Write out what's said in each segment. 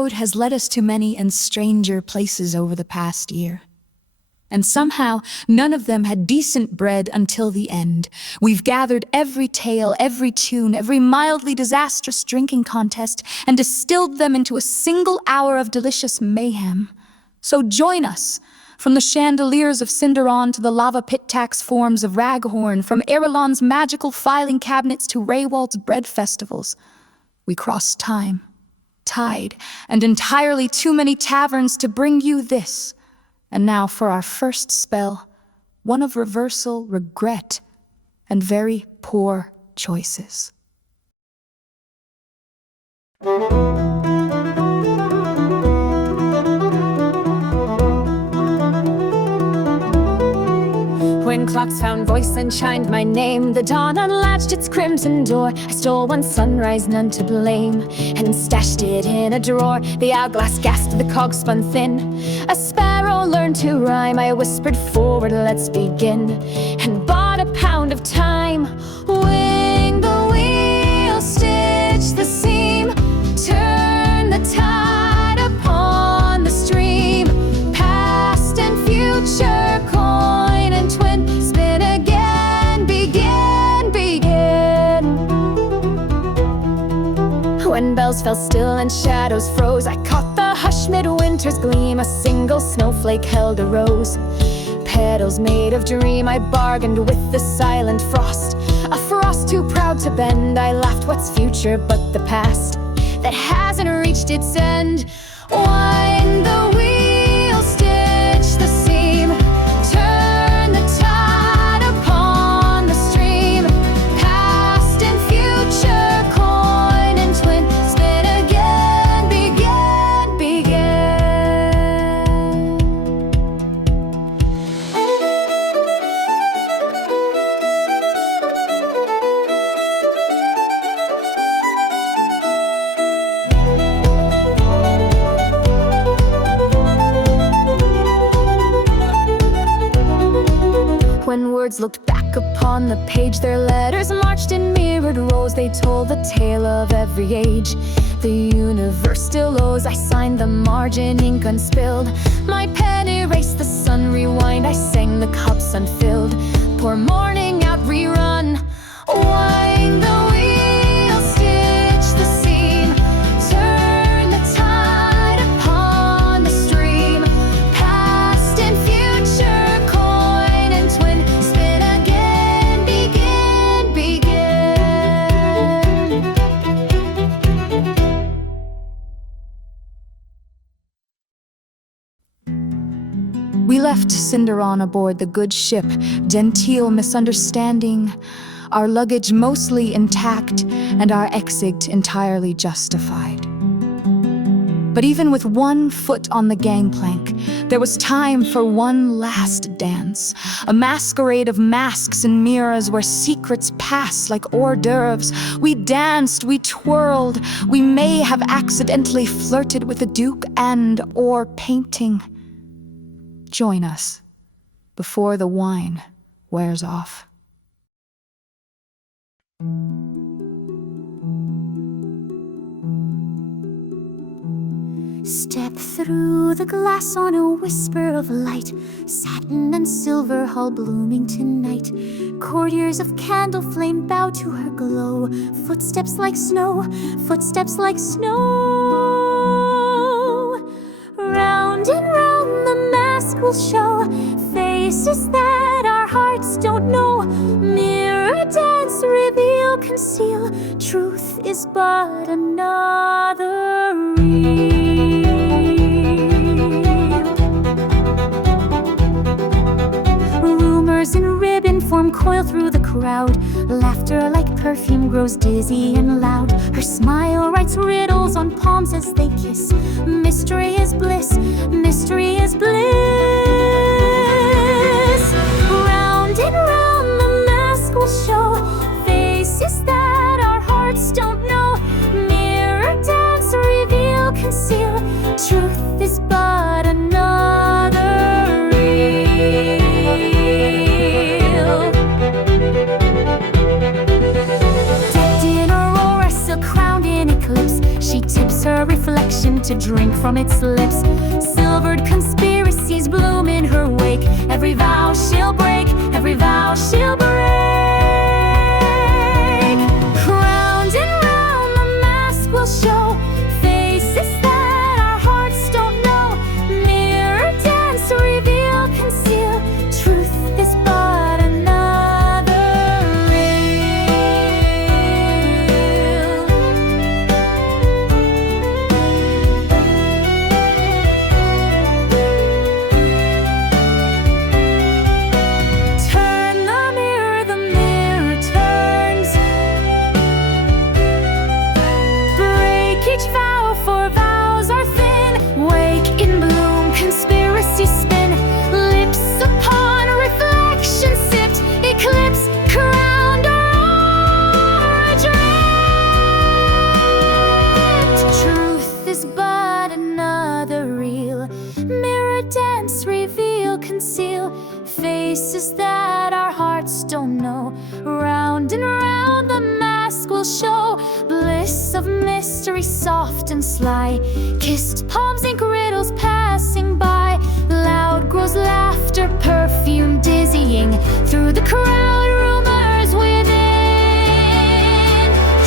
road has led us to many and stranger places over the past year. And somehow, none of them had decent bread until the end. We've gathered every tale, every tune, every mildly disastrous drinking contest, and distilled them into a single hour of delicious mayhem. So join us. From the chandeliers of Cinderon to the lava pit tax forms of Raghorn, from Erelon's magical filing cabinets to Wraewald's bread festivals. We cross time, tide, and entirely too many taverns to bring you this. And now for our first spell, one of reversal, regret, and very poor choices. When clocks found voice and chimed my name, the dawn unlatched its crimson door. I stole one sunrise, none to blame, and stashed it in a drawer. The hourglass gasped, the cog spun thin. A sparrow learned to rhyme. I whispered forward, let's begin, and bought a pound of time. Wing the wheel, stitch the seam, turn the tide upon the stream. Past and future, coin and twin, spin again, begin, begin. When bells fell still and shadows froze, I caught the hush midwinter's gleam. A single snowflake held a rose. Petals made of dream, I bargained with the silent frost. A frost too proud to bend. I laughed, what's future but the past that hasn't reached its end? Wind the wheel, stitch the seam, turn the tide upon the stream. Past and future, coin and twin, spin again, begin, begin. When words looked back upon the page, their letters marched in mirrored rows. They told the tale of every age the universe still owes. I signed the margin, ink unspilled. My pen erased the sun, rewind. I sang the cups unfilled. Pour morning out, rerun. Wind the wheel, stitch the seam, turn the tide upon the stream. Past and future, coin and twin, spin again, begin, begin. We left Cinderon aboard the good ship, genteel misunderstanding, our luggage mostly intact, and our exit entirely justified. But even with one foot on the gangplank, there was time for one last dance, a masquerade of masks and mirrors where secrets pass like hors d'oeuvres. We danced, we twirled, we may have accidentally flirted with the Duke and/or painting. Join us before the wine wears off. Step through the glass on a whisper of light, satin and silver all blooming tonight. Courtiers of candle flame bow to her glow. Footsteps like snow, footsteps like snow. Round and round the mask will show faces that our hearts don't know. Mirror dance, reveal, conceal. Truth is but another reel. Rumors in ribbon form coil through the crowd. Laughter like perfume grows dizzy and loud. Her smile writes riddles on palms as they kiss. Mystery is bliss, mystery is bliss. Round and round the mask will show faces that our hearts don't know. Mirror dance, reveal, conceal. Truth is but another reel. Decked in aurora, silk crowned in eclipse, she tips her reflection him to drink from its lips. Silvered conspiracies bloom in her wake. Every vow she'll break, every vow she'll break. Round and round the mask will show faces that our hearts don't know. Mirror dance, reveal, conceal. Truth is but another reel. Turn the mirror turns. Break each vow, for vows are thin. Wake in bloom, conspiracy spin. Lips upon reflection sipped. Eclipse crowned or adrift. Truth is but another reel. Mirror dance, reveal, conceal. Faces that our hearts don't know. Round and round the mask will show bliss of mystery, soft and sly. Kissed palms, ink riddles passing by. Loud grows laughter, perfume dizzying. Through the crowd, rumors within.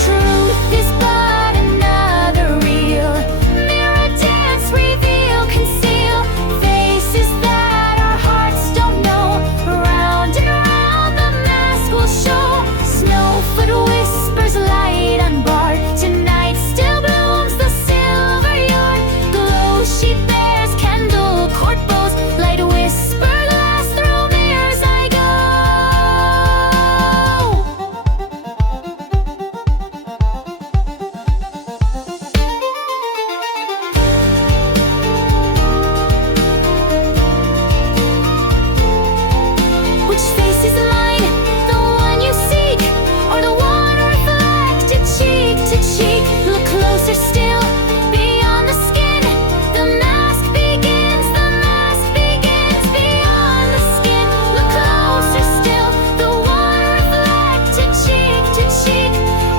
Truth is but another reel. Mirror dance, reveal, conceal. Faces that our hearts don't know. Round and round the mask will show. Snowfoot whispers, light unbarred. Tonight still blooms the silver yard. Glow she bears, candle court bows. Light whisper last through mirrors I go. Which face is mine? The one you seek, or the one reflected cheek to cheek? Look closer still, beyond the skin. The mask begins, the mask begins. Beyond the skin, look closer still. The one reflected cheek to cheek.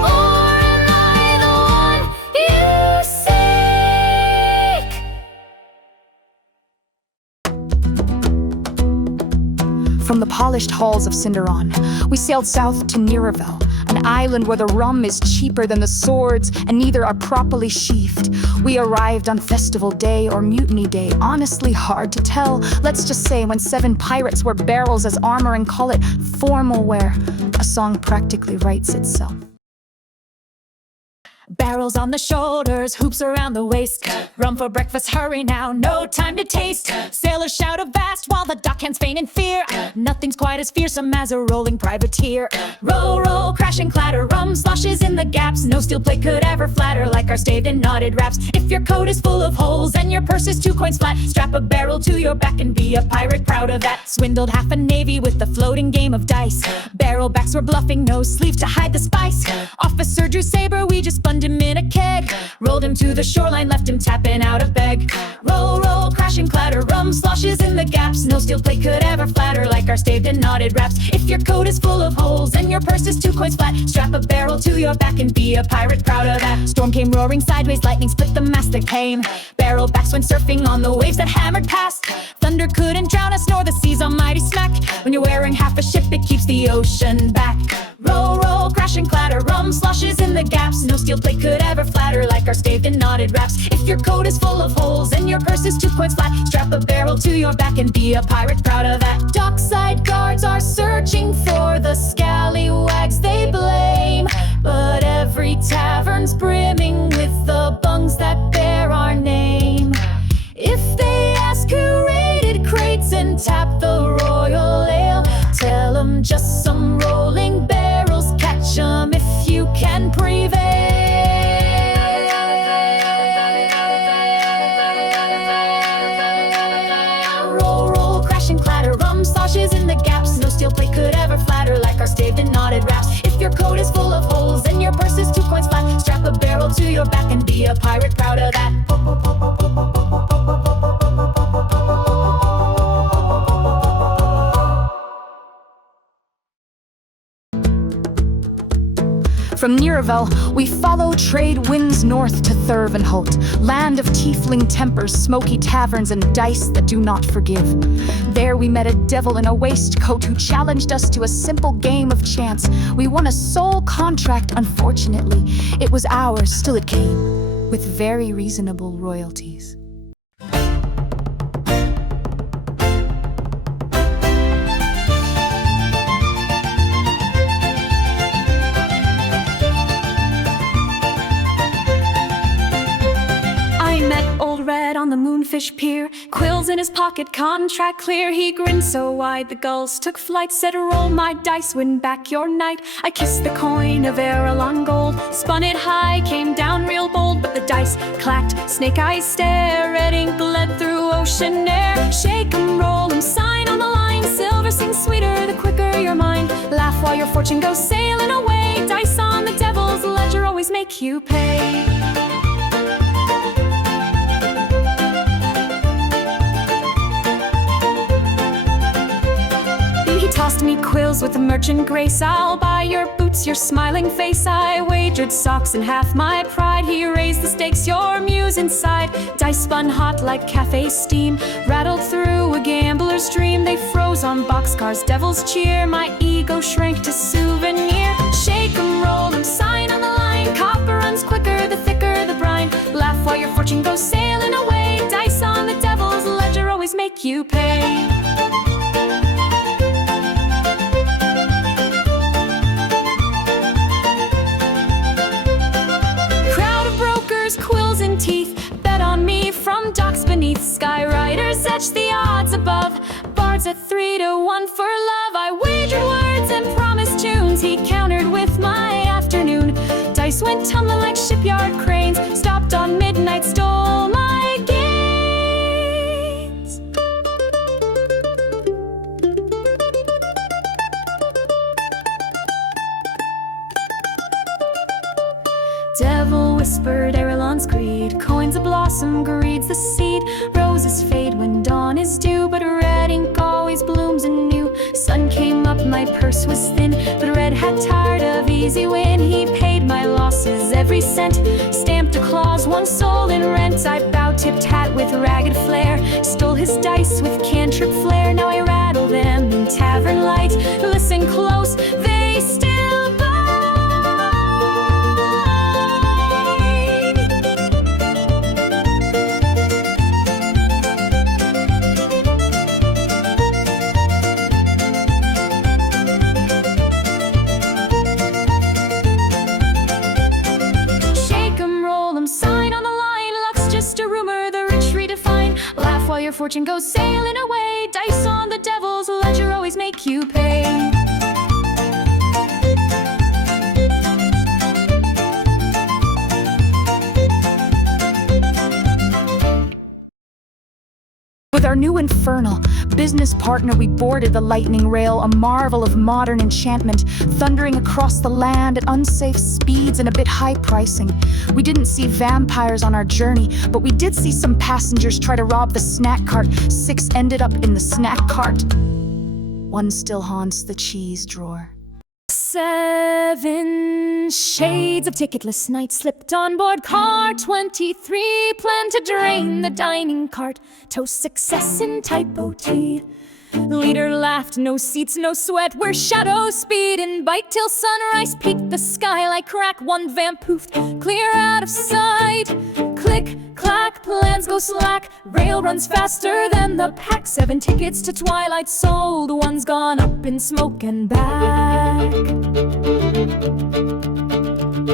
Or am I the one you seek? From the polished halls of Cinderon, we sailed south to Nerevell, an island where the rum is cheaper than the swords and neither are properly sheathed. We arrived on festival day or mutiny day, honestly hard to tell. Let's just say when 7 pirates wear barrels as armor and call it formal wear, a song practically writes itself. Barrels on the shoulders, hoops around the waist. Rum for breakfast, hurry now, no time to taste. Sailors shout avast while the dockhands feign in fear. Nothing's quite as fearsome as a rolling privateer. Roll, roll, crash and clatter, rum sloshes in the gaps. No steel plate could ever flatter like our staved and knotted raps. If your coat is full of holes and your purse is 2 coins flat, strap a barrel to your back and be a pirate, proud of that. Swindled half a navy with the floating game of dice. Barrel backs were bluffing, no sleeves to hide the spice. Officer drew saber, we just spun him in a keg. Rolled him to the shoreline, left him tapping out a beg. Roll, roll, crash and clatter, rum sloshes in the gaps. No steel plate could ever flatter like our staved and knotted raps. If your coat is full of holes and your purse is 2 coins flat, strap a barrel to your back and be a pirate, proud of that. Storm came roaring sideways, lightning split the mast that came. Barrel backs went surfing on the waves that hammered past. Thunder couldn't drown us nor the sea's almighty smack. When you're wearing half a ship, it keeps the ocean back. Roll, roll, crash and clatter, rum sloshes in the gaps. No steel plate could ever flatter like our staved and knotted raps. If your coat is full of holes and your purse is 2 coins flat, strap a barrel to your back and be a pirate, proud of that. Dockside guards are searching for the scallywags they blame, but every tavern's brimming with the bungs that bear our name. If they ask who raided crates and tapped the royal ale, tell 'em just some rolling barrels, catch 'em if you can prevail. Roll, roll, crash and clatter, rum sloshes in the gaps. No steel plate could ever flatter like our staved and knotted raps. If your coat is full of holes and your purse is 2 coins flat, strap a barrel to your back and be a pirate, proud of that. From Nerevell, we follow trade winds north to Thurvenholt, land of tiefling tempers, smoky taverns, and dice that do not forgive. There we met a devil in a waistcoat who challenged us to a simple game of chance. We won a soul contract, unfortunately. It was ours, still it came, with very reasonable royalties. On the Moonfish Pier, quills in his pocket, contract clear. He grinned so wide the gulls took flight, said, roll my dice, win back your night. I kissed the coin of Arelon gold, spun it high, came down real bold, but the dice clacked, snake eyes stare, red ink bled through ocean air. Shake 'em, roll 'em, sign on the line, silver sings sweeter the quicker you're mine. Laugh while your fortune goes sailing away, dice on the devil's ledger always make you pay. Tossed me quills with merchant grace. I'll buy your boots, your smiling face. I wagered socks and half my pride. He raised the stakes, your muse inside. Dice spun hot like cafe steam, rattled through a gambler's dream. They froze on boxcars, devil's cheer. My ego shrank to souvenir. Shake 'em, roll 'em, sign on the line. Copper runs quicker, the thicker the brine. Laugh while your fortune goes sailing away. Dice on the devil's ledger always make you pay. Quills in teeth, bet on me from docks beneath. Skyriders etch the odds above, bards at 3-1 for love. I wagered words and promised tunes, he countered with my afternoon. Dice went tumbling like shipyard cranes, stopped on midnight, stole my gains. Devil whispered Arelon's creed, coins a blossom, greed's the seed. Roses fade when dawn is due, but red ink always blooms anew. Sun came up, my purse was thin, but Red had tired of easy win. He paid my losses every cent, stamped a clause, one soul in rent. I bow-tipped hat with ragged flair, stole his dice with cantrip flair. Now I rattle them in tavern light, listen close, they still your fortune goes sailing away. Dice on the devil's ledger always make you pay. With our new infernal business partner, we boarded the lightning rail, a marvel of modern enchantment, thundering across the land at unsafe speeds and a bit high pricing. We didn't see vampires on our journey, but we did see some passengers try to rob the snack cart. 6 ended up in the snack cart. 1 still haunts the cheese drawer. 7 shades of ticketless night slipped on board car 23, planned to drain the dining cart, toast success in typo T. Leader laughed, no seats, no sweat, we're shadow speed and bite till sunrise peaked the sky like crack. 1 vamp poofed, clear out of sight. Click, clack, plans go slack, rail runs faster than the pack. 7 tickets to Twilight sold, 1's gone up in smoke and back.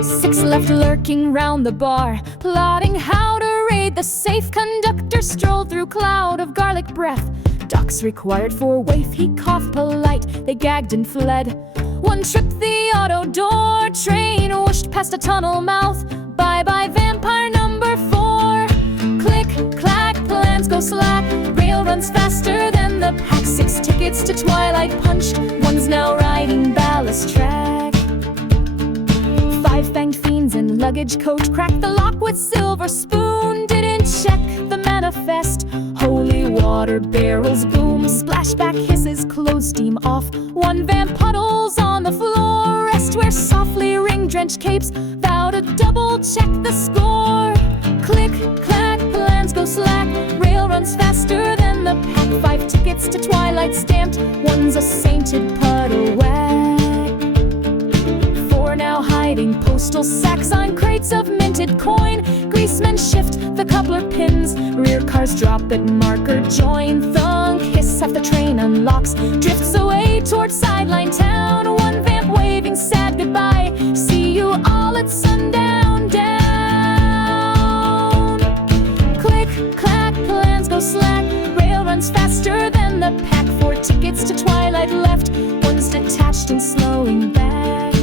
6 left lurking round the bar, plotting how to raid the safe. Conductor strolled through cloud of garlic breath. Ducks required for waif, he coughed polite, they gagged and fled. 1 tripped the auto door, train whooshed past a tunnel mouth. Bye-bye vampire number 4. Click, clack, plans go slack, rail runs faster than the pack. 6 tickets to Twilight punched, 1's now riding ballast track. 5 banged fiends in luggage coach, cracked the lock with silver spoon. Didn't check the mana manifest. Holy water barrels boom, splashback hisses, clothes steam off. One vamp puddles on the floor, rest where softly ring-drenched capes vow to double-check the score. Click, clack, plans go slack, rail runs faster than the pack. 5 tickets to Twilight stamped, one's a sainted puddle whack. 4 now hiding postal sacks on crates of minted coin. Greasemen shift the coupler pins, rear cars drop at marker join. Thunk, hiss, half the train unlocks, drifts away toward sideline town. One vamp waving sad goodbye, see you all at sundown down. Click, clack, plans go slack, rail runs faster than the pack. 4 tickets to Twilight left, one's detached and slowing back.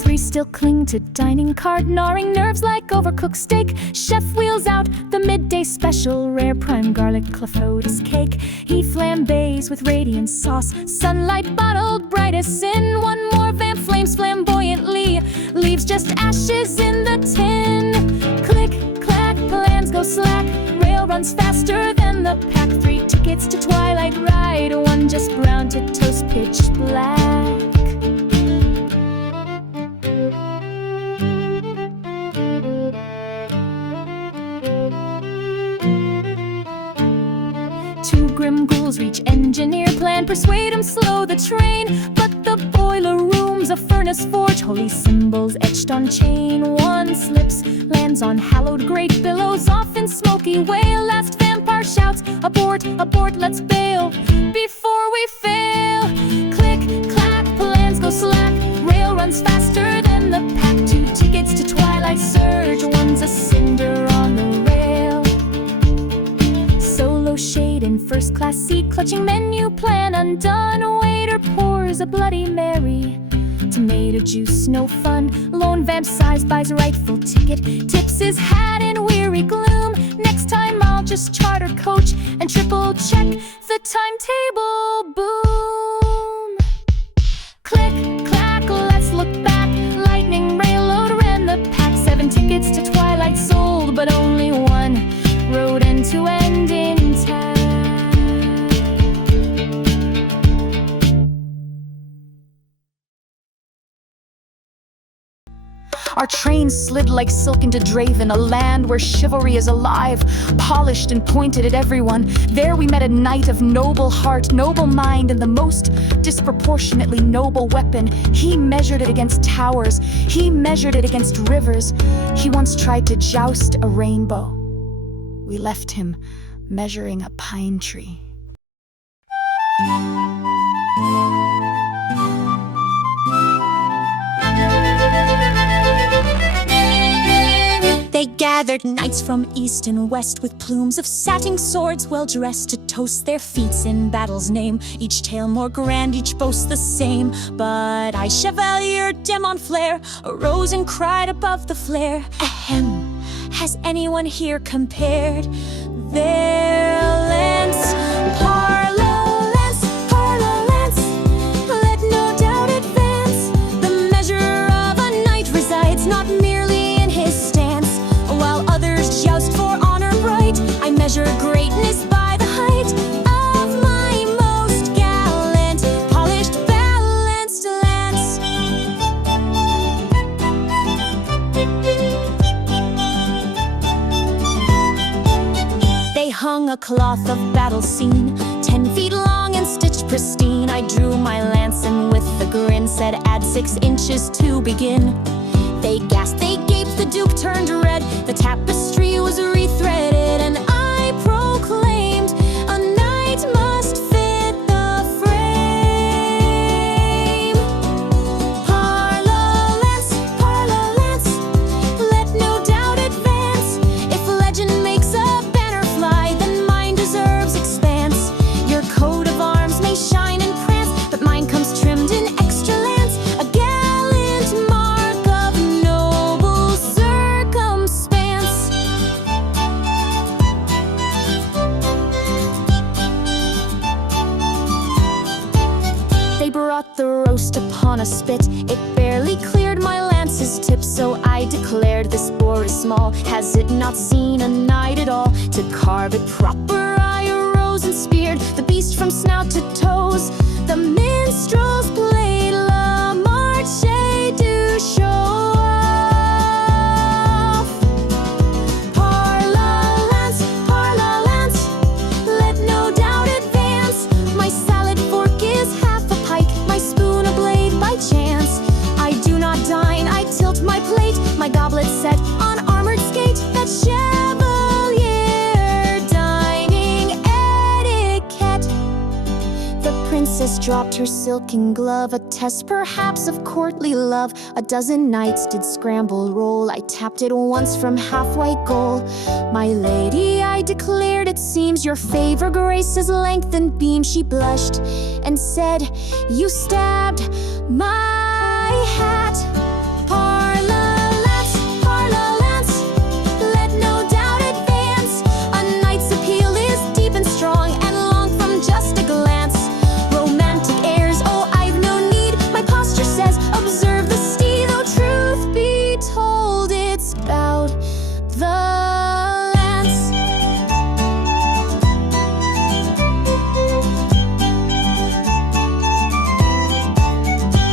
3 still cling to dining cart, gnawing nerves like overcooked steak. Chef wheels out the midday special, rare prime garlic clafoutis cake. He flambés with radiant sauce, sunlight bottled brightest sin. One more vamp flames flamboyantly, leaves just ashes in the tin. Click, clack, plans go slack, rail runs faster than the pack. 3 tickets to Twilight ride, one just brown to toast pitch black. Grim ghouls reach engineer plan, persuade him slow the train. But the boiler room's a furnace forge, holy symbols etched on chain. One slips, lands on hallowed great billows, off in smoky wail. Last vampire shouts, abort, abort, let's bail before we fail. Click, clack, plans go slack, rail runs faster than the pack. 2 tickets to Twilight surge, one's a cinder on the rail. Solo shade in first class seat, clutching menu plan undone. Waiter pours a Bloody Mary, tomato juice, no fun. Lone vamp sighs, buys a rightful ticket, tips his hat in weary gloom. Next time I'll just charter coach and triple check the timetable. Boom! Click, clack, let's look back. Lightning railroad ran the pack. 7 tickets to Twilight sold, but only one road end to end intact. Our train slid like silk into Draven, a land where chivalry is alive, polished and pointed at everyone. There we met a knight of noble heart, noble mind, and the most disproportionately noble weapon. He measured it against towers, he measured it against rivers. He once tried to joust a rainbow. We left him measuring a pine tree. They gathered knights from east and west, with plumes of satin swords well dressed, to toast their feats in battle's name. Each tale more grand, each boast the same. But I, Chevalier dim on flare, arose and cried above the flare. Ahem, has anyone here compared their lance? Parlance, parlance, let no doubt advance. The measure of a knight resides not merely in his stance. While others joust for honor bright, I measure greatness by the height of my most gallant, polished, balanced lance. They hung a cloth of battle scene, 10 feet long and stitched pristine. I drew my lance and with a grin said, add 6 inches to begin. They gasped, they gaped, the Duke turned red. The tapestry was rethreaded, and I proclaimed, a knight must fit the frame. Parlance, parlance, let no doubt advance. If legend makes a banner fly, then mine deserves expanse. Your coat of arms may shine and prance, but mine comes trimmed in extra lance, a gallant mark of noble circumstance. this boar is small. Has it not seen a night at all? To carve it proper I arose and speared the beast from snout to toes. The minstrels played La Marche du show off. Parla lance, let no doubt advance. My salad fork is half a pike, my spoon a blade by chance. I do not dine, I tilt my plate, my goblet set on armored skate. That chevalier dining etiquette. The princess dropped her silken glove, a test perhaps of courtly love. A dozen knights did scramble roll, I tapped it once from halfway goal. My lady, I declared, it seems your favor graces length and beam. She blushed and said, you stabbed my hat. Parla lance, let no doubt advance. A knight's appeal is deep and strong and long from just a glance. Romantic airs, oh I've no need, my posture says, observe the steed. Though truth be told, it's bout the lance.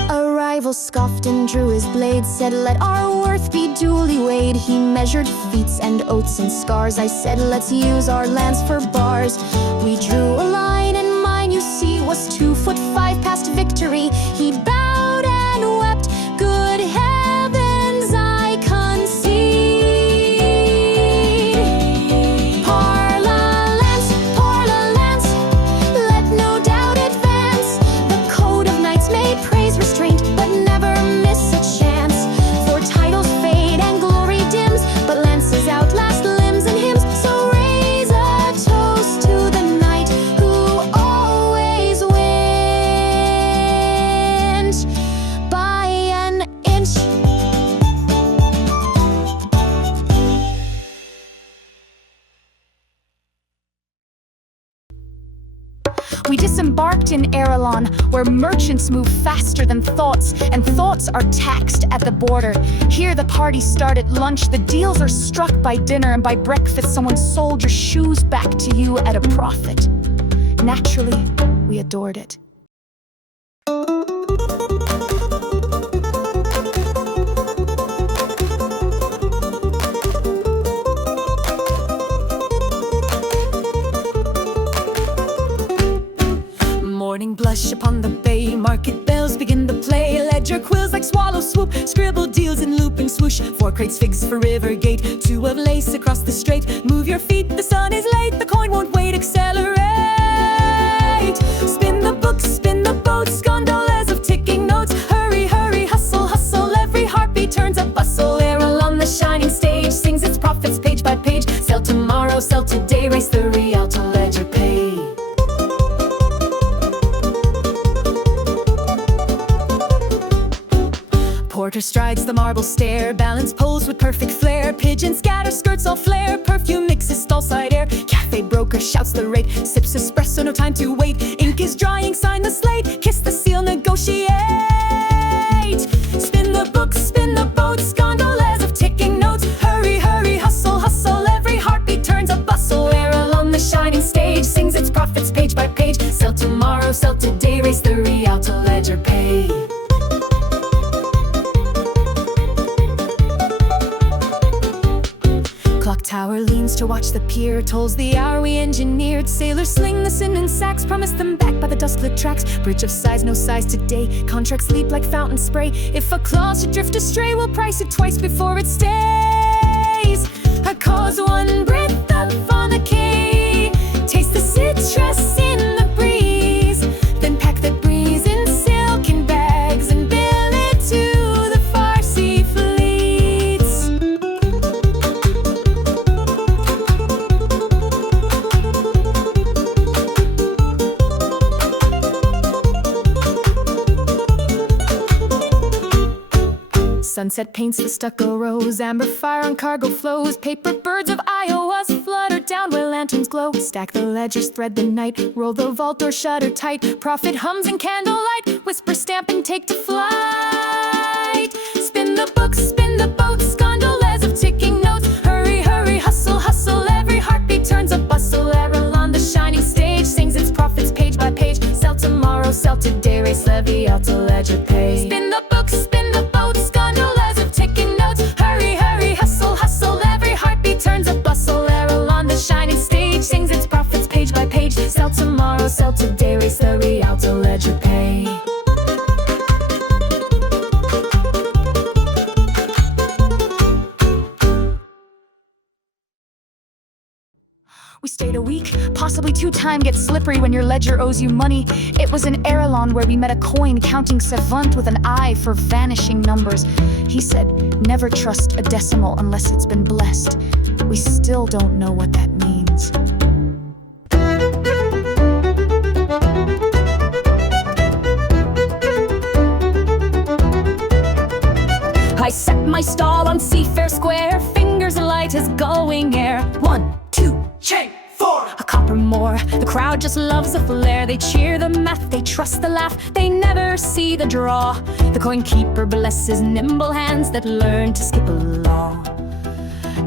A rival scoffed and drew his blade, said, let our worth be duly weighed. He measured feats and oats and scars. I said, let's use our lance for bars. We drew a line, and mine, you see, was 2'5" past victory. He bowed and wept, good heavens, I concede. Parla lance, let no doubt advance. The code of knights may praise restraint, but never miss a chance. For titles fade and glory dims, but lances outlast limbs and hymns. So raise a toast to the knight who always wins by an inch. We disembarked in Arelon, where merchants move faster than thoughts, and thoughts are taxed at the border. Here the party start at lunch, the deals are struck by dinner, and by breakfast someone sold your shoes back to you at a profit. Naturally, we adored it. Morning blush upon the bay, market bells begin to play. Ledger quills like swallow swoop, scribble deals in looping swoosh. 4 crates figs for Rivergate, 2 of lace across the strait. Move your feet, the sun is late, the coin won't wait, accelerate. Spin the books, spin the boats, gondolas of ticking notes. Hurry, hurry, hustle, hustle, every heartbeat turns a bustle. Errol on the shining stage sings its profits page by page. Sell tomorrow, sell today, race the Rialto Ledger pay. Porter strides the marble stair, balance poles with perfect flair. Pigeon scatter, skirts all flare, perfume mixes stall side air. Cafe broker shouts the rate, sips espresso, no time to wait. Ink is drying, sign the slate, kiss the seal, negotiate. Spin the books, spin the boats, gondolas of ticking notes. Hurry, hurry, hustle, hustle, every heartbeat turns a bustle. Errol on the shining stage sings its profits page by page. Sell tomorrow, sell today, race the Rialto Ledger pay. Clock tower leans to watch the pier, tolls the hour we engineered. Sailors sling the cinnamon sacks, promise them back by the dust-lit tracks. Bridge of size, no size today, contracts leap like fountain spray. If a clause should drift astray, we'll price it twice before it stays. A cause one breath of on a quay, taste the citrus in the breeze, then pack the breeze in silken bags and bill it to the far sea fleets. Sunset paints the stucco rows, amber fire on cargo flows. Paper birds of Iowa's flutter down where lanterns glow. Stack the ledgers, thread the night, roll the vault door shutter tight. Profit hums in candlelight, whisper stamp and take to flight. Spin the books, spin the boats, gondolas of We stayed a week, possibly 2 time gets slippery when your ledger owes you money. It was in Erelon where we met a coin counting savant with an eye for vanishing numbers. He said, never trust a decimal unless it's been blessed. We still don't know what that means. I set my stall on Seafair Square, fingers light as going air. 1, 2, chain, 4. a copper more. The crowd just loves a flair. They cheer the math, they trust the laugh, they never see the draw. The Coinkeeper blesses nimble hands that learn to skip along.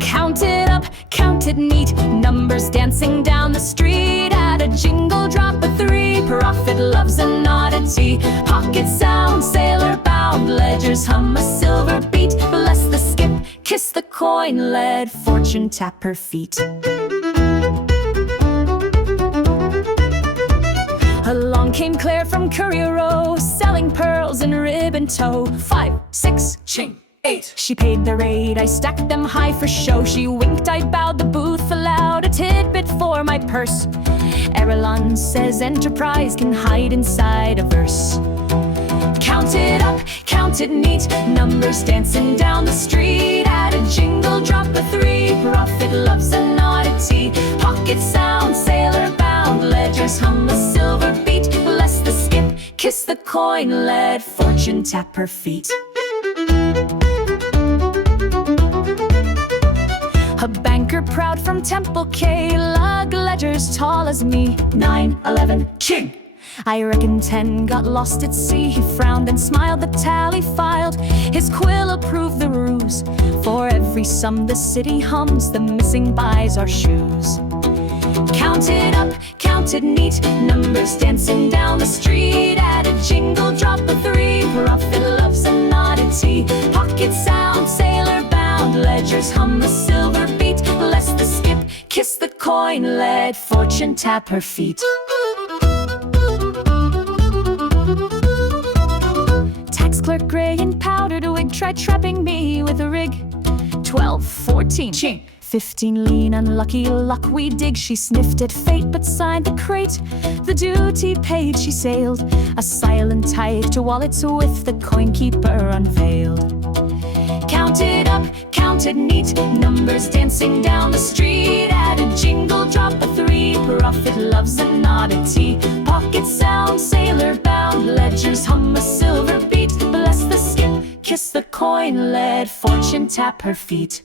Count it up, count it neat, numbers dancing down the street. At a jingle drop a 3, profit loves an oddity. Pocket sound, sailor bound, ledgers hum a silver beat. Bless the skip, kiss the coin, let fortune tap her feet. Along came Claire from Courier Row, selling pearls and ribbon tow. 5, 6, chain, 8. she paid the rate, I stacked them high for show. She winked, I bowed, the booth allowed a tidbit for my purse. Erelon says enterprise can hide inside a verse. Count it up, count it neat, numbers dancing down the street. At a jingle drop a 3, profit loves an oddity. Pocket sound, sailor bound, ledgers hum a silver beat. Bless the skip, kiss the coin, let fortune tap her feet. A banker proud from Temple K, lug ledgers tall as me. 9, 11, king. I reckon 10 got lost at sea. He frowned and smiled, the tally filed. His quill approved the ruse. For every sum the city hums, the missing buys our shoes. Count it up, count it neat, numbers dancing down the street. At a jingle drop a 3, profit loves an oddity. Pocket sound, sailor bound, ledgers hum a silver beat. Bless the skip, kiss the coin, let fortune tap her feet. Tax clerk gray in powdered wig tried trapping me with a rig. 12, 14, chain. 15, lean, unlucky luck we dig. She sniffed at fate but signed the crate. The duty paid, she sailed, a silent tithe to wallets with the Coinkeeper unveiled. Count it up, count it neat, numbers dancing down the street. At a jingle drop a 3, profit loves an oddity. Pocket sound, sailor bound, ledgers hum a silver beat. Bless the skip, kiss the coin, let fortune tap her feet.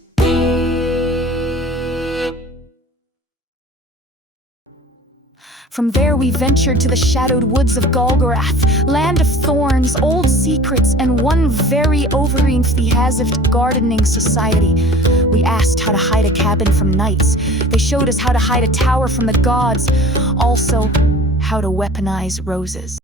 From there we ventured to the shadowed woods of Golgarath, land of thorns, old secrets, and one very overgreen Theasived gardening society. We asked how to hide a cabin from knights. They showed us how to hide a tower from the gods, also how to weaponize roses.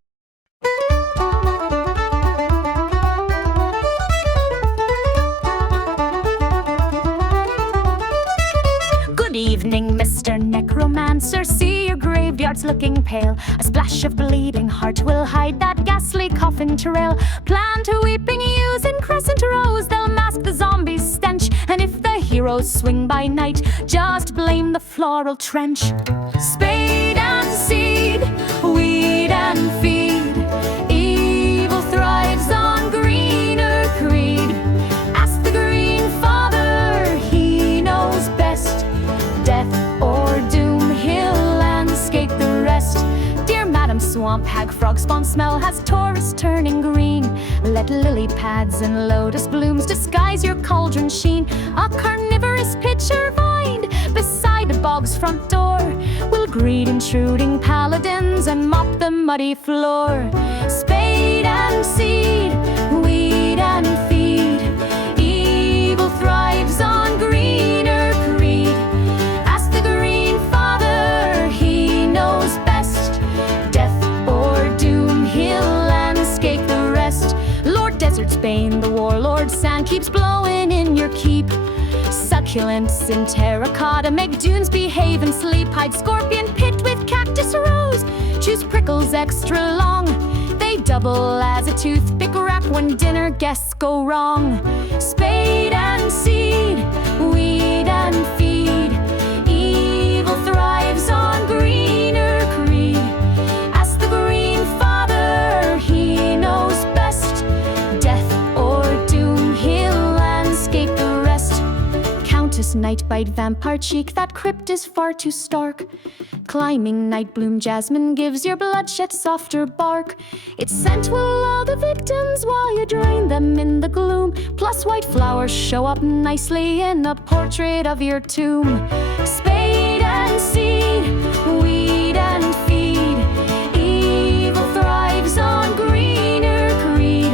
Good evening, Mr. Necromancer. See your graveyard's looking pale. A splash of bleeding heart will hide that ghastly coffin trail. Plant weeping yews in crescent rows, they'll mask the zombie's stench. And if the heroes swing by night, just blame the floral trench. Spade and seed, weed and feed, evil thrives on greener creed. Ask the Greenfather, he knows best. Death or doom, he'll landscape the rest. Dear Madam Swamp Hag, frog spawn smell has Taurus turning green. Let lily pads and lotus blooms disguise your cauldron sheen. A carnivorous pitcher vine beside the bog's front door will greet intruding paladins and mop the muddy floor. Spade and seed, weed and feed, evil thrives on greener creed. Ask the Greenfather, he knows best. Death or doom, he'll landscape the rest. Lord Desert's bane, the warlord sand keeps blowing in your keep. Succulents in terracotta make dunes behave and sleep. Hide scorpion pit with cactus rose. Choose prickles extra long. They double as a toothpick wrap when dinner guests go wrong. Spade and seed, weed and feed, evil thrive tortoise, nightbite, vampire cheek, that crypt is far too stark. Climbing night bloom, jasmine gives your bloodshed softer bark. Its scent will lull the victims while you drain them in the gloom. Plus white flowers show up nicely in a portrait of your tomb. Spade and seed, weed and feed, evil thrives on greener greed.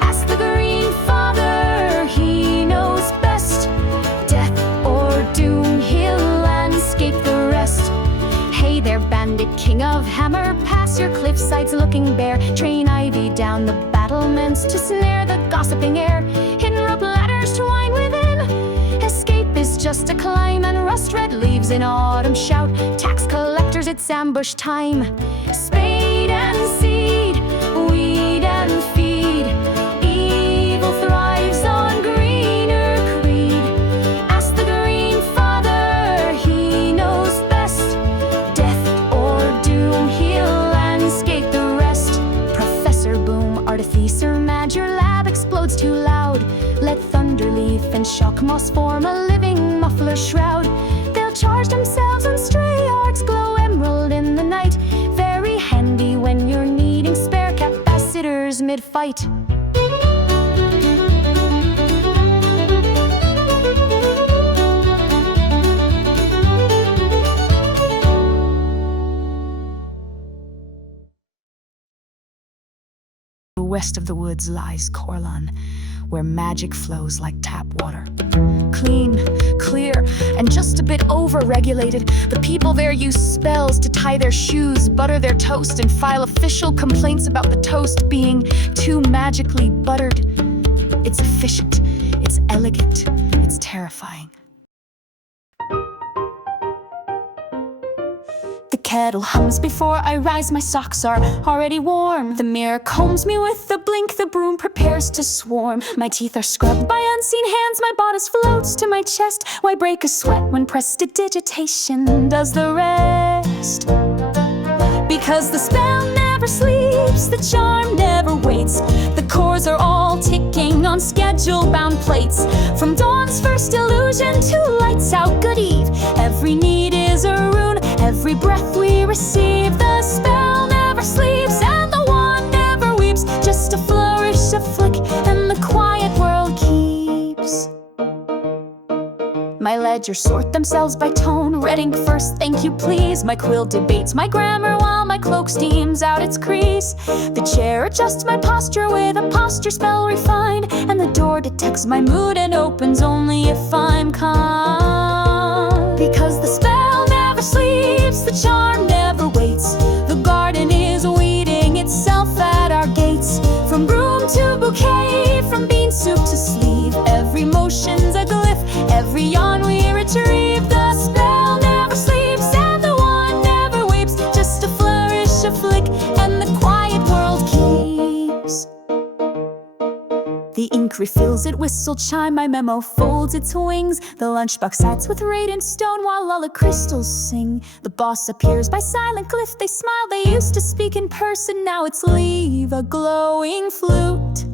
Ask the Greenfather, he knows best. Death or doom, he'll landscape the rest. Hey there, bandit, king of hammer, pass your cliff sides looking bare. Train ivy down the battlements to snare the gossiping air. Hidden rope ladders twine within. Escape is just a climb, and rust red leaves in autumn shout. Tax collectors, it's ambush time. Spade and seed, weed and feed, evil thrives on greener creed. Ask the Greenfather, he knows best. Death or doom, he'll landscape the rest. Professor Boom, artificer mad, your lab explodes too loud. Let thunderleaf and shock moss form a living muffler shroud. They'll charge themselves on stray arcs, glow emerald in the night. Very handy when you're needing spare capacitors mid-fight. West of the woods lies Corlan, where magic flows like tap water. Clean, clear, and just a bit over-regulated. The people there use spells to tie their shoes, butter their toast, and file official complaints about the toast being too magically buttered. It's efficient, it's elegant, it's terrifying. The kettle hums before I rise, my socks are already warm. The mirror combs me with a blink, the broom prepares to swarm. My teeth are scrubbed by unseen hands, my bodice floats to my chest. Why break a sweat when prestidigitation does the rest? Because the spell never sleeps, the charm never waits. The cores are all ticking on schedule-bound plates. From dawn's first illusion to lights out, good eve. Every need is a rune, every breath we receive. The spell never sleeps and the wand never weeps. Just a flourish, a flick, and the quiet world keeps. My ledgers sort themselves by tone, red ink first, thank you please. My quill debates my grammar while my cloak steams out its crease. The chair adjusts my posture with a posture spell refined, and the door detects my mood and opens only if I'm calm. Because the spell never sleeps, the charm never waits. The garden is weeding itself at our gates. From broom to bouquet, from bean soup to sleeve, every motion's a glyph, every yawn we retrieve. The spell never sleeps and the wand never weeps. Just a flourish, a flick, and the quiet world keeps. The ink refills it, whistle chime, my memo folds its wings. The lunchbox sats with radiant stone while all the crystals sing. The boss appears by silent glyph, they smile, they used to speak in person, now it's leave a glowing flute.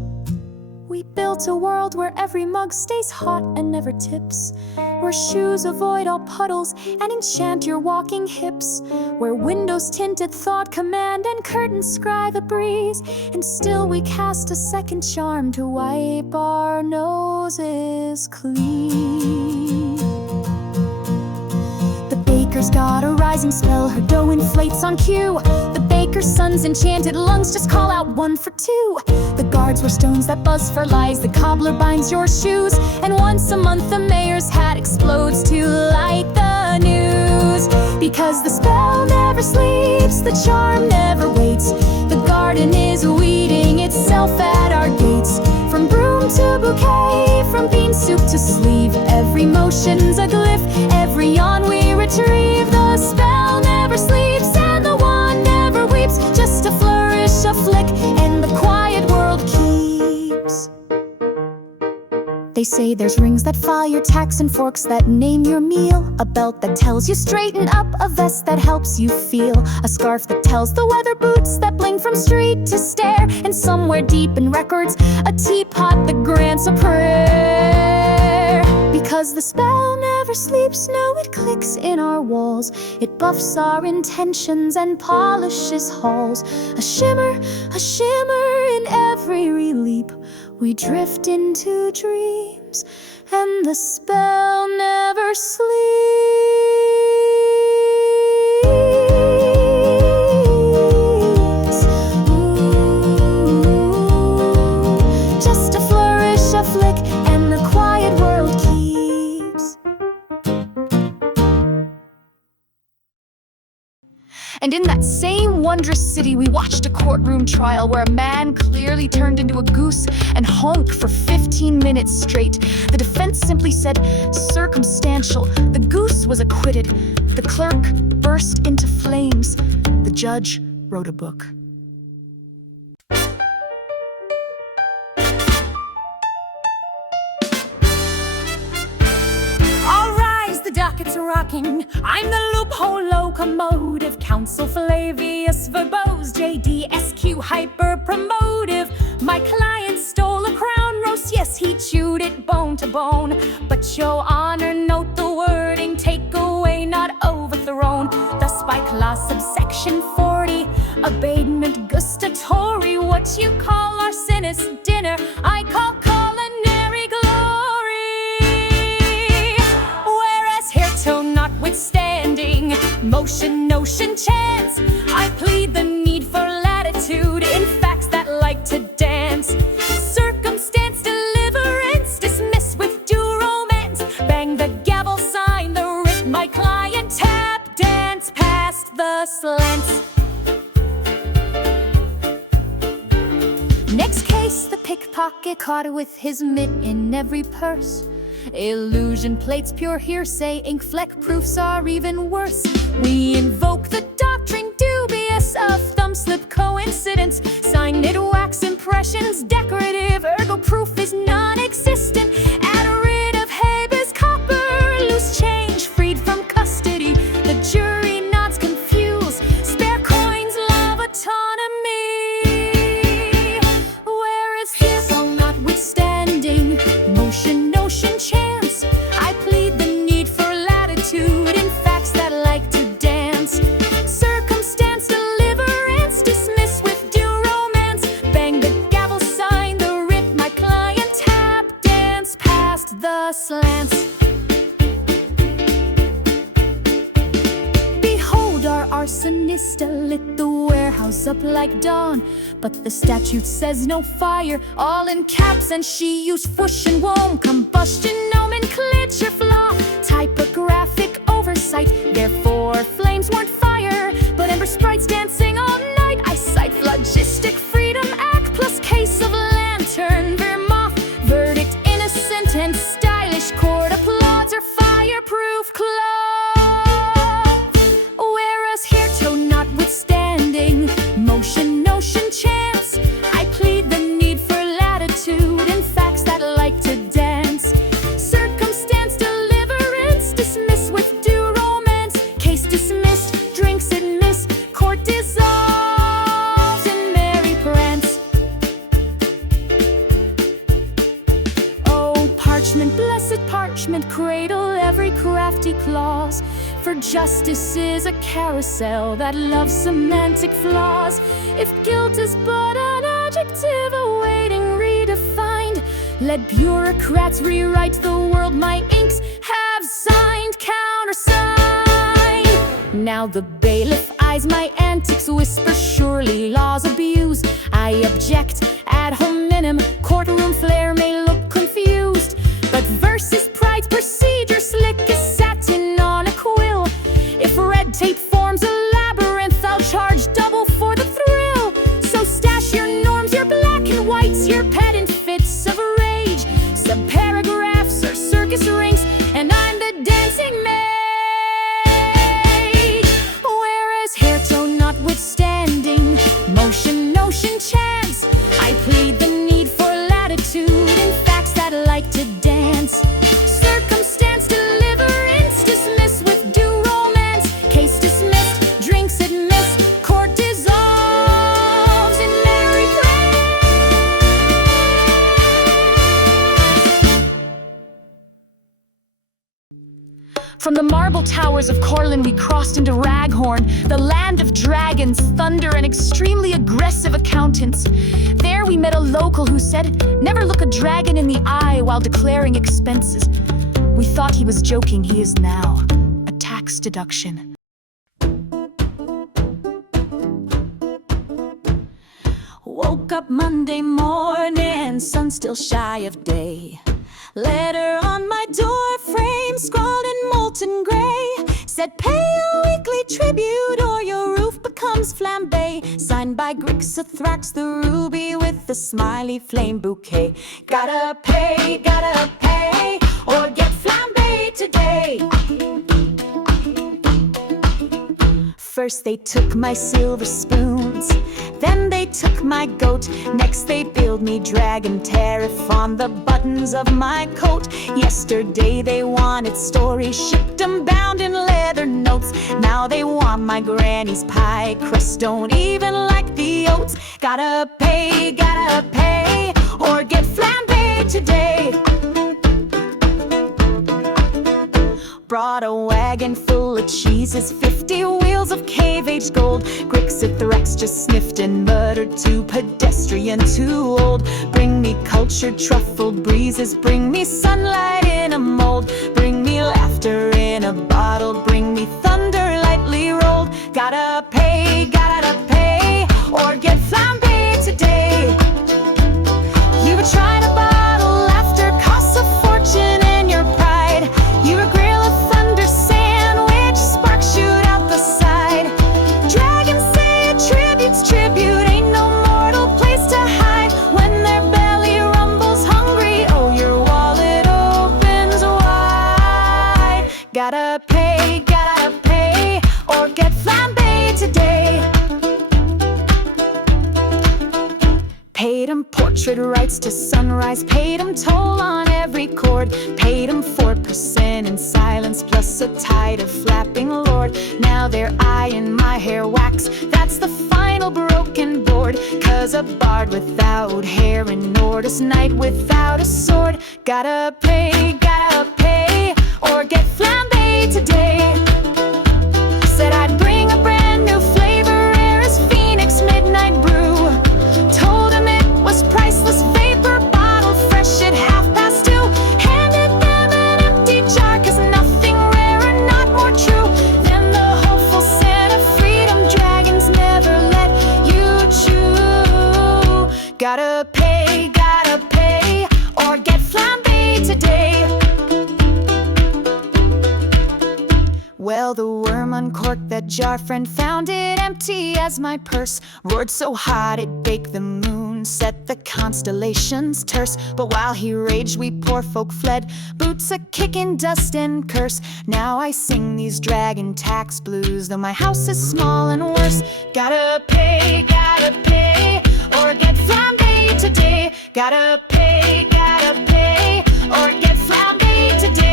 We built a world where every mug stays hot and never tips, where shoes avoid all puddles and enchant your walking hips, where windows tinted thought command and curtains scribe a breeze, and still we cast a second charm to wipe our noses clean. The baker's got a rising spell, her dough inflates on cue. The baker's son's enchanted lungs just call out 1 for 2. The guards were stones that buzz for lies, the cobbler binds your shoes, and once a month the mayor's hat explodes to light the news. Because the spell never sleeps, the charm never waits. The garden is weeding itself at our gates. From broom to bouquet, from bean soup to sleeve, every motion's a glyph, every yawn we retrieve. The spell never sleeps and the wand never weeps. Just a flourish, a flick, and the quiet world keeps. They say there's rings that file your tax and forks that name your meal, a belt that tells you straighten up, a vest that helps you feel, a scarf that tells the weather, boots that bling from street to stair, and somewhere deep in records, a teapot that grants a prayer. Because 'Cause the spell never sleeps, no, it clicks in our walls. It buffs our intentions and polishes halls. A shimmer in every leap. We drift into dreams, and the spell never sleeps. Just a flourish, a flick, and the quiet world keeps. And in that same wondrous city, we watched a courtroom trial where a man clearly turned into a goose and honked for 15 minutes straight. The defense simply said, circumstantial. The goose was acquitted. The clerk burst into flames. The judge wrote a book. Docket's rocking. I'm the loophole locomotive. Counsel Flavius verbose. JDSQ hyper promotive. My client stole a crown roast. Yes, he chewed it bone to bone. But your honor, note the wording. Take away, not overthrown. Thus by clause subsection 40. Abatement gustatory. What you call arsonist dinner, I call culinary glory. So notwithstanding motion, notion, chance, I plead the need for latitude in facts that like to dance. Circumstance, deliverance, dismiss with due romance. Bang the gavel, sign the writ, my client tap dance past the slants. Next case, the pickpocket caught with his mitt in every purse. Illusion plates, pure hearsay, ink fleck proofs are even worse. We invoke the doctrine dubious of thumb slip coincidence. Signed wax impressions, decorative, ergo proof is non-existent. Add rid of habeas copper, loose change freed from custody. The jury nods confused, spare coins love autonomy. Where is this all notwithstanding motion, notion, chance? I plead the need for latitude in facts that like to dance. Circumstance, deliverance, dismiss with due romance. Bang the gavel, sign the writ, my client tap dance past the slants. Behold, our arsonista lit the warehouse up like dawn. But the statute says no fire, all in caps, and she used fush and womb. Combustion nomenclature flaw, typographic oversight. Therefore, flames weren't fire, but ember sprites dancing all night. I cite Phlogistic Freedom Act plus case of lantern, Vermouth. Verdict innocent and stylish, court applauds her fireproof cloth. Whereas hereto notwithstanding motion, notion, chance, I plead the need for latitude in facts that like to dance. Circumstance, deliverance, dismiss with due romance. Case dismissed, drinks admiss, court dissolves in merry prance. Oh, parchment, blessed parchment, cradle every crafty clause. For justice is a carousel that loves semantic flaws. If guilt is but an adjective awaiting redefined, let bureaucrats rewrite the world my inks have signed, countersigned. Now the bailiff eyes my antics, whisper surely laws abuse. I object ad hominem, courtroom flair may look confused. But versus pride's procedure, slick as satin on a quill. If red tape forms a labyrinth, I'll charge double for the thrill. So stash your norms, your black and whites, your pedant fits of rage. Subparagraphs are circus rings, and I'm the dancing mage. Whereas hereto notwithstanding motion, notion, chance, I plead the need for latitude in facts that like to dance. From the marble towers of Corlin, we crossed into Raghorn, the land of dragons, thunder, and extremely aggressive accountants. There we met a local who said, "Never look a dragon in the eye while declaring expenses." We thought he was joking. He is now a tax deduction. Woke up Monday morning, sun still shy of day. Letter on my door frame, scrawled in molten gray, said pay a weekly tribute or your roof becomes flambe. Signed by Grixathrax the ruby with the smiley flame bouquet. Gotta pay, or get flambe today. First they took my silver spoons, then they took my goat. Next they billed me dragon tariff on the buttons of my coat. Yesterday they wanted stories, shipped them bound in leather notes. Now they want my granny's pie crust, don't even like the oats. Gotta pay, or get flambe today. Brought a wagon full of cheeses, 50 wheels of cave-aged gold. Grixathrax just sniffed and muttered, too pedestrian, too old. Bring me cultured truffle breezes, bring me sunlight in a mold. Bring me laughter in a bottle, bring me thunder lightly rolled. Gotta pay, or get flambe today. You were trying to bottle laughter, costs a fortune in your pride. You were grill a thunder sandwich, sparks shoot out the side. Dragons say a tribute's tribute, ain't no mortal place to hide. When their belly rumbles hungry, oh, your wallet opens wide. Gotta pay, or get flambe today. Paid him portrait rights to sunrise, paid him toll on every chord, paid him 4% in silence plus a tide of flapping lord. Now they're eyeing my hair wax, that's the final broken board. 'Cause a bard without hair and Nordis knight without a sword. Gotta pay, or get flambe today. Said I'd bring a brand new flavor, rare as Phoenix midnight brew. Told him it was priceless vapor, bottle fresh at 2:30. Handed them an empty jar, 'cause nothing rarer, not more true than the hopeful scent of freedom. Dragons never let you chew. Gotta pay, or get flambe today. Well, the worm uncorked that jar, friend found it empty as my purse. Roared so hot it baked the moon, set the constellations terse. But while he raged we poor folk fled, boots a kicking dust and curse. Now I sing these dragon tax blues, though my house is small and worse. Gotta pay, or get flambe today. Gotta pay, or get flambe today.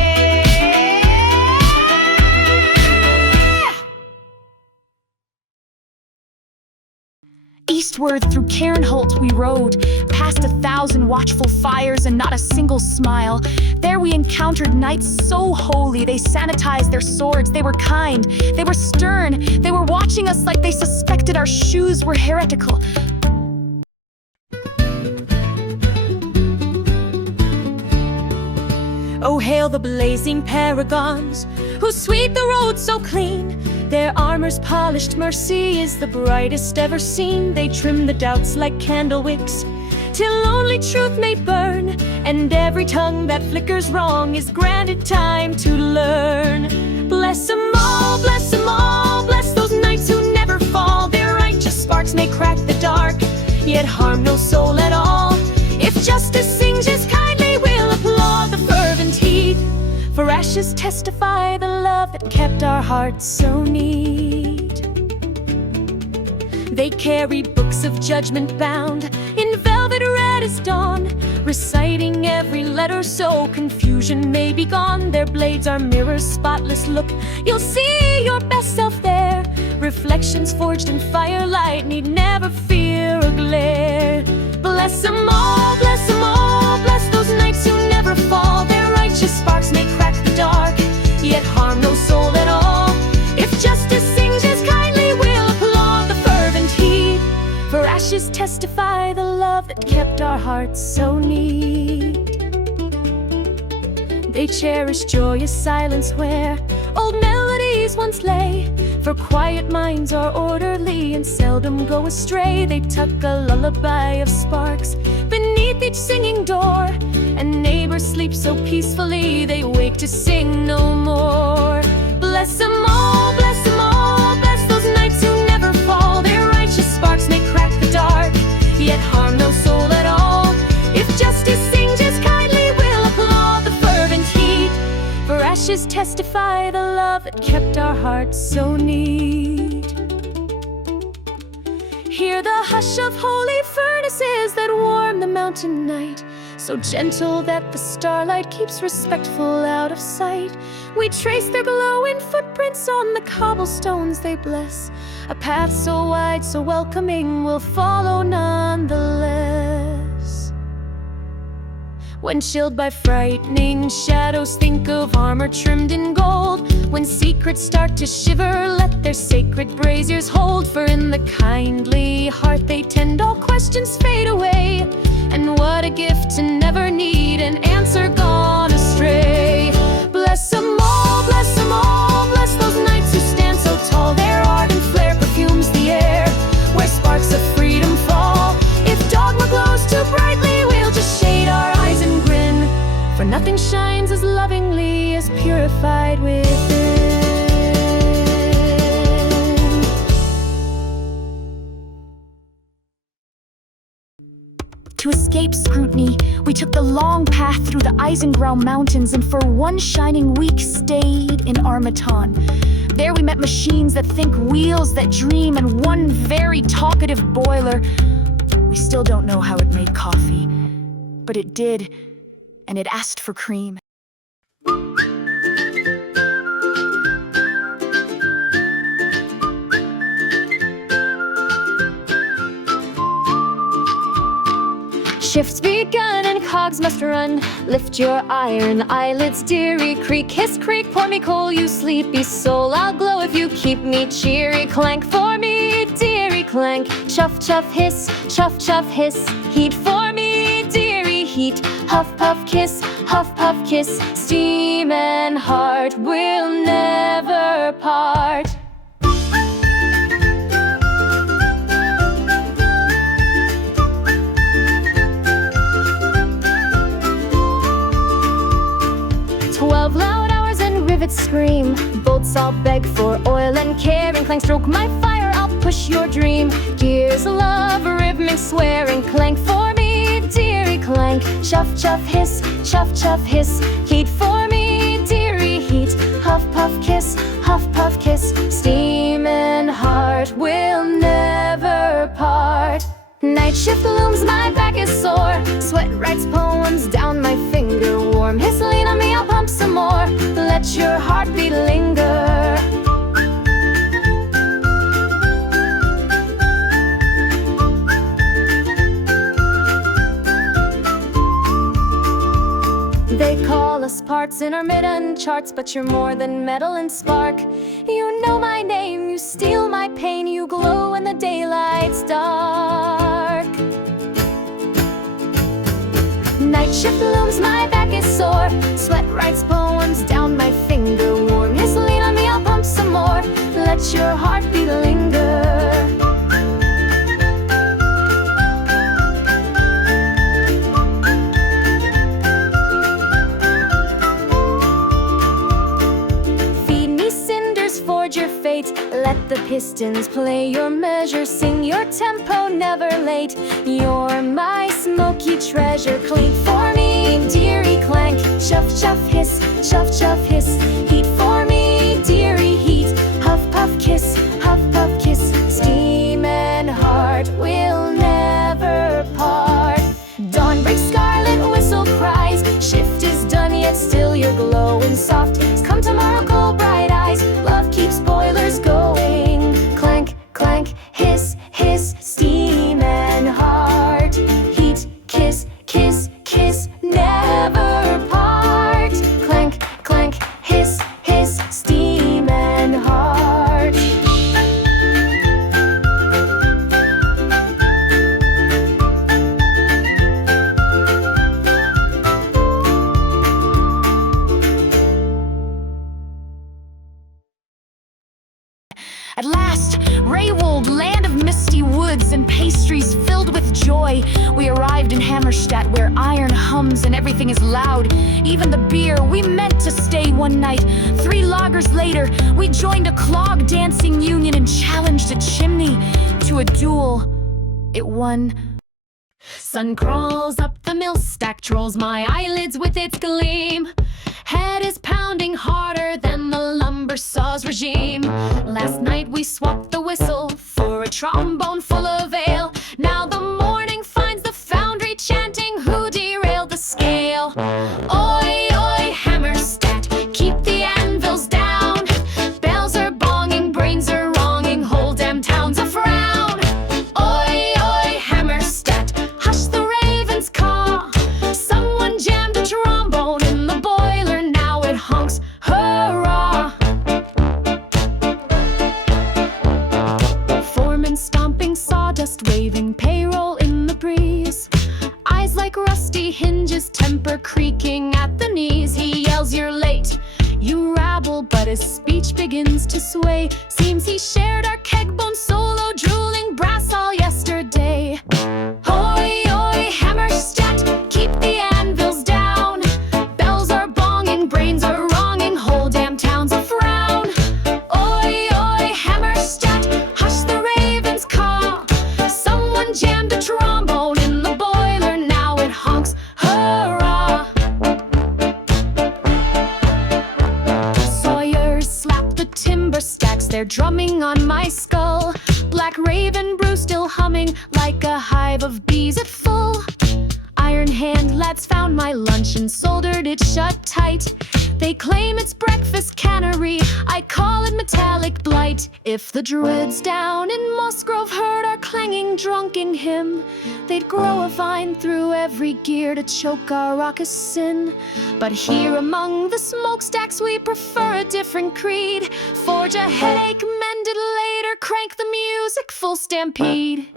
Eastward through Cairnholt we rode, past 1,000 watchful fires and not a single smile. There we encountered knights so holy, they sanitized their swords, they were kind, they were stern, they were watching us like they suspected our shoes were heretical. Oh, hail the blazing paragons, who sweep the road so clean. Their armor's polished mercy is the brightest ever seen. They trim the doubts like candle wicks, till only truth may burn. And every tongue that flickers wrong is granted time to learn. Bless them all, bless those knights who never fall. Their righteous sparks may crack the dark, yet harm no soul at all. If justice sings his kindly, we'll applaud the fervent heat. For ashes testify the love that kept our hearts so neat. They carry books of judgment bound in velvet red as dawn, reciting every letter so confusion may be gone. Their blades are mirrors, spotless look, you'll see your best self there. Reflections forged in firelight need never fear a glare. Bless them all, bless those knights who never fall. Their righteous sparks may crack the dark, yet harm no love that kept our hearts so neat. They cherish joyous silence where old melodies once lay. For quiet minds are orderly and seldom go astray. They tuck a lullaby of sparks beneath each singing door, and neighbors sleep so peacefully they wake to sing no more. Bless them all, bless them all, bless those knights who never fall. Their righteous sparks may crack the dark, yet harm no soul at all. If justice sings just kindly, we'll applaud the fervent heat. For ashes testify the love that kept our hearts so neat. Hear the hush of holy furnaces that warm the mountain night, so gentle that the starlight keeps respectful out of sight. We trace their glowing footprints on the cobblestones they bless. A path so wide, so welcoming, we'll follow nonetheless. When chilled by frightening shadows, think of armor trimmed in gold. When secrets start to shiver, let their sacred braziers hold. For in the kindly heart they tend, all questions fade away. And what a gift to never need an answer gone astray. Bless them all, bless them all, bless those knights who stand so tall. Their ardent flare perfumes the air, where sparks of freedom fall. If dogma glows too brightly, we'll just shade our eyes and grin, for nothing shines as lovingly as purified within. To escape scrutiny, we took the long path through the Eisengrau Mountains, and for one shining week stayed in Armaton. There we met machines that think, wheels that dream, and one very talkative boiler. We still don't know how it made coffee, but it did, and it asked for cream. Shifts begun and cogs must run. Lift your iron eyelids, dearie. Creak, hiss, creak, pour me coal, you sleepy soul. I'll glow if you keep me cheery. Clank for me, dearie, clank. Chuff, chuff, hiss, chuff, chuff, hiss. Heat for me, dearie, heat. Huff, puff, kiss, steam and heart will never part. Scream, bolts I'll beg for oil and care, and clank stroke my fire, I'll push your dream. Gears love, rhythmic swearing, clank for me, dearie, clank. Chuff, chuff, hiss, heat for me, dearie, heat. Huff, puff, kiss, steam and heart will never part. Night shift looms, my back is sore. Sweat writes poems down my finger. Warm hiss, lean on me, I'll pump some more. Let your heartbeat linger. They call us parts intermittent charts, but you're more than metal and spark. You know my name, you steal my pain, you glow when the daylight's dark. Night shift looms, my back is sore. Sweat writes poems down my finger. Warm hiss, lean on me, I'll pump some more. Let your heartbeat linger. Let the pistons play your measure, sing your tempo, never late. You're my smoky treasure. Clean for me, dearie, clank. Chuff, chuff, hiss, heat for me, dearie, heat. Huff, puff, kiss, steam and heart will never part. Dawn breaks, scarlet whistle cries. Shift is done, yet still you're glowing soft. Come tomorrow, cold bright eyes. Love keeps boilers going. Clank, clank, hiss, steam and heart. Heat, kiss, never part. Clank, clank, hiss, At last, Wraewald, land of misty woods and pastries filled with joy. We arrived in Hammerstadt, where iron hums and everything is loud. Even the beer. We meant to stay one night. 3 lagers later, we joined a clog dancing union and challenged a chimney to a duel. It won. Sun crawls up the mill stack, trolls my eyelids with its gleam. Head is pounding harder than the lumber saw's regime. Last night we swapped the whistle for a trombone full of ale. Now the morning finds the foundry chanting, who derailed the scale? Oi, oi, Hammerstadt, keep the anvils down. Bells are bonging, brains are wronging, whole damn town's a frown. Oi, oi, Hammerstadt, hush the raven's caw. Someone jammed a trombone in the boiler, now it honks, hurrah. Foreman stomping, sawdust waving, payroll in the breeze. Eyes like rusty hinges, temper creaking at the knees. He yells, you're late, you rabble, but his speech begins to sway. Seems he shared our kegbone solo, drooling brass all yesterday. Oi, oi, Hammerstadt, keep the anvils down. Bells are bonging, brains are wronging, whole damn town's a frown. Oi, oi, Hammerstadt, hush the raven's caw. Someone jammed a trombone in the boiler, now it honks, hurrah. Sawyers slap the timber stacks, they're drumming on my skull. Black raven brew still humming like a hive of bees at full. Iron hand lads found my lunch and soldered it shut tight. They claim it's breakfast cannery, I call it metallic blight. If the druids down in Mossgrove heard our clanging drunken hymn, they'd grow a vine through every gear to choke our raucous sin. But here among the smokestacks we prefer a different creed. Forge a headache, mend it later, crank the music full stampede.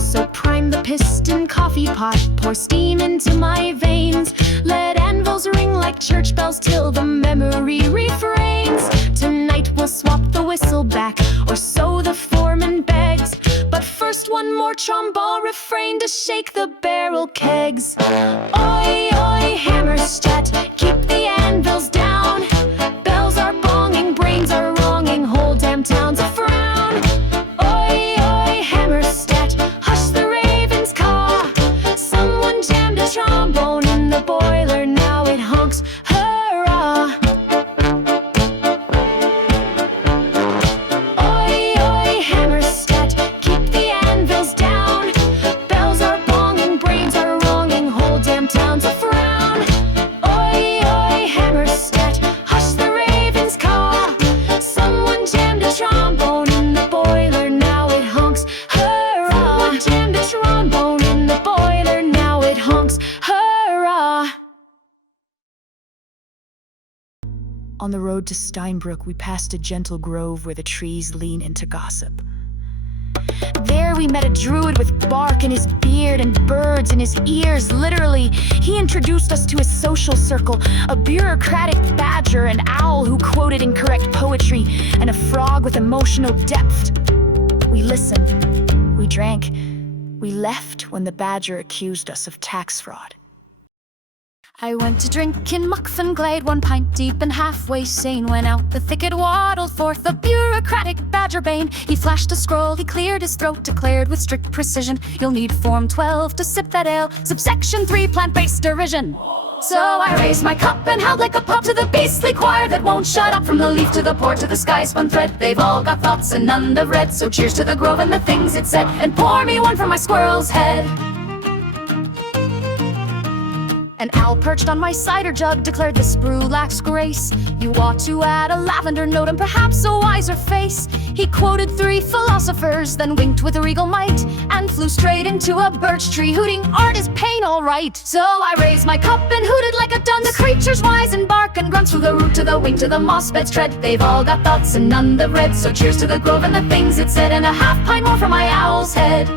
So prime the piston coffee pot, pour steam into my veins. Let anvils ring like church bells till the memory refrains. Tonight we'll swap the whistle back, or so the foreman begs. But first one more trombone refrain to shake the barrel kegs. Oi, oi, Hammerstadt, keep the anvils down. Bells are bonging, brains are wronging, whole damn town's a frown. Oi, oi, Hammerstadt, hush the raven's caw. Someone jammed a trombone in the boiler, now it honks, hurrah. Oi, oi, Hammerstadt, keep the anvils down. Bells are bonging, brains are wronging, whole damn town's a frown. Oi, oi, Hammerstadt, hush the raven's caw. Someone jammed a trombone in the boiler, now it honks, hurrah. Someone jammed a trombone in the boiler, now it honks, hurrah. On the road to Steinbrook, we passed a gentle grove where the trees lean into gossip. There we met a druid with bark in his beard and birds in his ears, literally. He introduced us to his social circle, a bureaucratic badger, an owl who quoted incorrect poetry, and a frog with emotional depth. We listened, we drank, we left when the badger accused us of tax fraud. I went to drink in Muckfen Glade, 1 pint deep and halfway sane. When out the thicket waddled forth a bureaucratic badger bane. He flashed a scroll, he cleared his throat, declared with strict precision, you'll need Form 12 to sip that ale, subsection 3 plant-based derision. So I raised my cup and howled like a pup to the beastly choir that won't shut up. From the leaf to the port to the sky-spun thread, they've all got thoughts and none have read. So cheers to the grove and the things it said, and pour me one from my squirrel's head. An owl perched on my cider jug declared this brew lacks grace. You ought to add a lavender note and perhaps a wiser face. He quoted 3 philosophers, then winked with a regal might, and flew straight into a birch tree, hooting, art is pain, all right. So I raised my cup and hooted like a dunce. The creatures wise and bark and grunts, from the root to the wing to the moss bed's tread. They've all got thoughts and none have read. So cheers to the grove and the things it said, and a half pint more from my owl's head.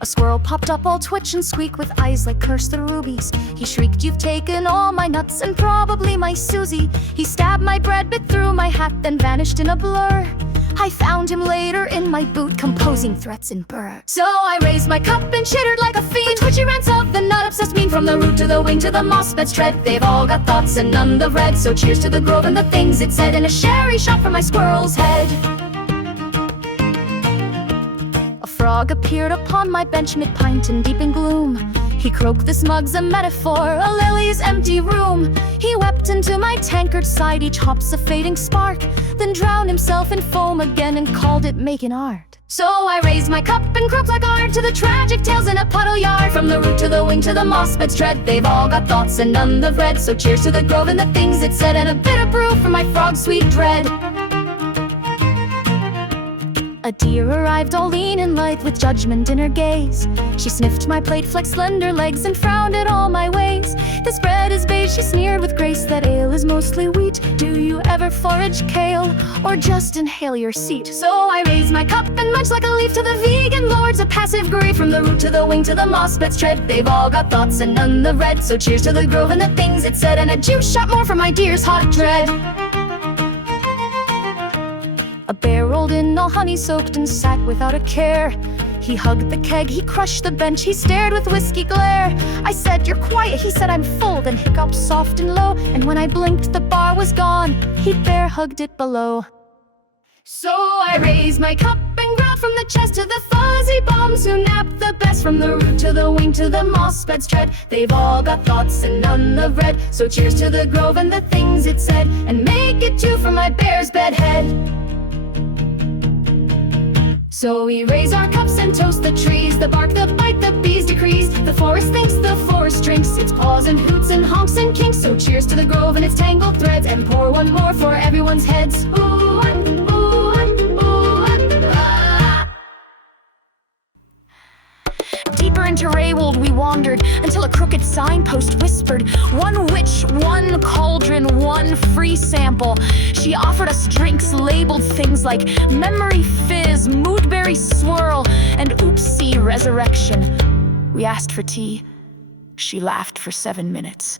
A squirrel popped up all twitch and squeak with eyes like curse the rubies. He shrieked, "You've taken all my nuts and probably my Susie." He stabbed my bread, bit through my hat, then vanished in a blur. I found him later in my boot, composing threats in burr. So I raised my cup and chittered like a fiend. The twitchy rants of the nut-obsessed mean, from the root to the wing to the moss bed's tread. They've all got thoughts and none the red. So cheers to the grove and the things it said, and a sherry shot for my squirrel's head. A frog appeared upon my bench mid-pint and deep in gloom. He croaked, "This mug's a metaphor, a lily's empty room." He wept into my tankard side, each hop's a fading spark, then drowned himself in foam again and called it making art. So I raised my cup and croaked like art to the tragic tales in a puddle yard. From the root to the wing to the moss bed's tread, they've all got thoughts and none the red. So cheers to the grove and the things it said, and a bit of brew for my frog's sweet dread. A deer arrived all lean and lithe with judgment in her gaze. She sniffed my plate, flexed slender legs, and frowned at all my ways. "This bread is beige," she sneered with grace, "that ale is mostly wheat. Do you ever forage kale, or just inhale your seat?" So I raised my cup and munched like a leaf to the vegan lords, a passive grief. From the root to the wing to the moss bed's tread, they've all got thoughts and none the red. So cheers to the grove and the things it said, and a juice shot more for my deer's hot dread. A bear rolled in all honey-soaked and sat without a care. He hugged the keg, he crushed the bench, he stared with whiskey glare. I said, "You're quiet," he said, "I'm full," then hiccuped soft and low. And when I blinked, the bar was gone, he'd bear-hugged it below. So I raised my cup and growled from the chest to the fuzzy bums who napped the best. From the root to the wing to the moss bed's tread, they've all got thoughts and none of red. So cheers to the grove and the things it said, and make it two for my bear's bed head. So we raise our cups and toast the trees, the bark, the bite, the bees decrease. The forest thinks, the forest drinks, its paws and hoots and honks and kinks. So cheers to the grove and its tangled threads, and pour one more for everyone's heads. Ooh, ooh, ooh, ah. Deeper into Wraewald we wandered, until a crooked signpost whispered, "One witch, one cauldron, one free sample." She offered us drinks labeled things like memory fizz, moodberry swirl, and oopsie resurrection. We asked for tea. She laughed for 7 minutes.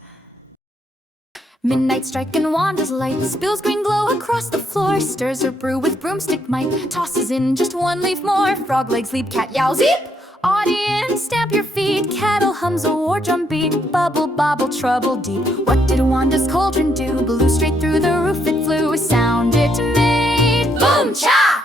Midnight strike and Wanda's light spills green glow across the floor, stirs her brew with broomstick might, tosses in just one leaf more. Frog legs leap, cat yowl, zeep! Audience, stamp your feet, cattle hums a war drum beat, bubble, bobble, trouble deep. What did Wanda's cauldron do? Blew straight through the roof it flew, a sound it made, boom, cha!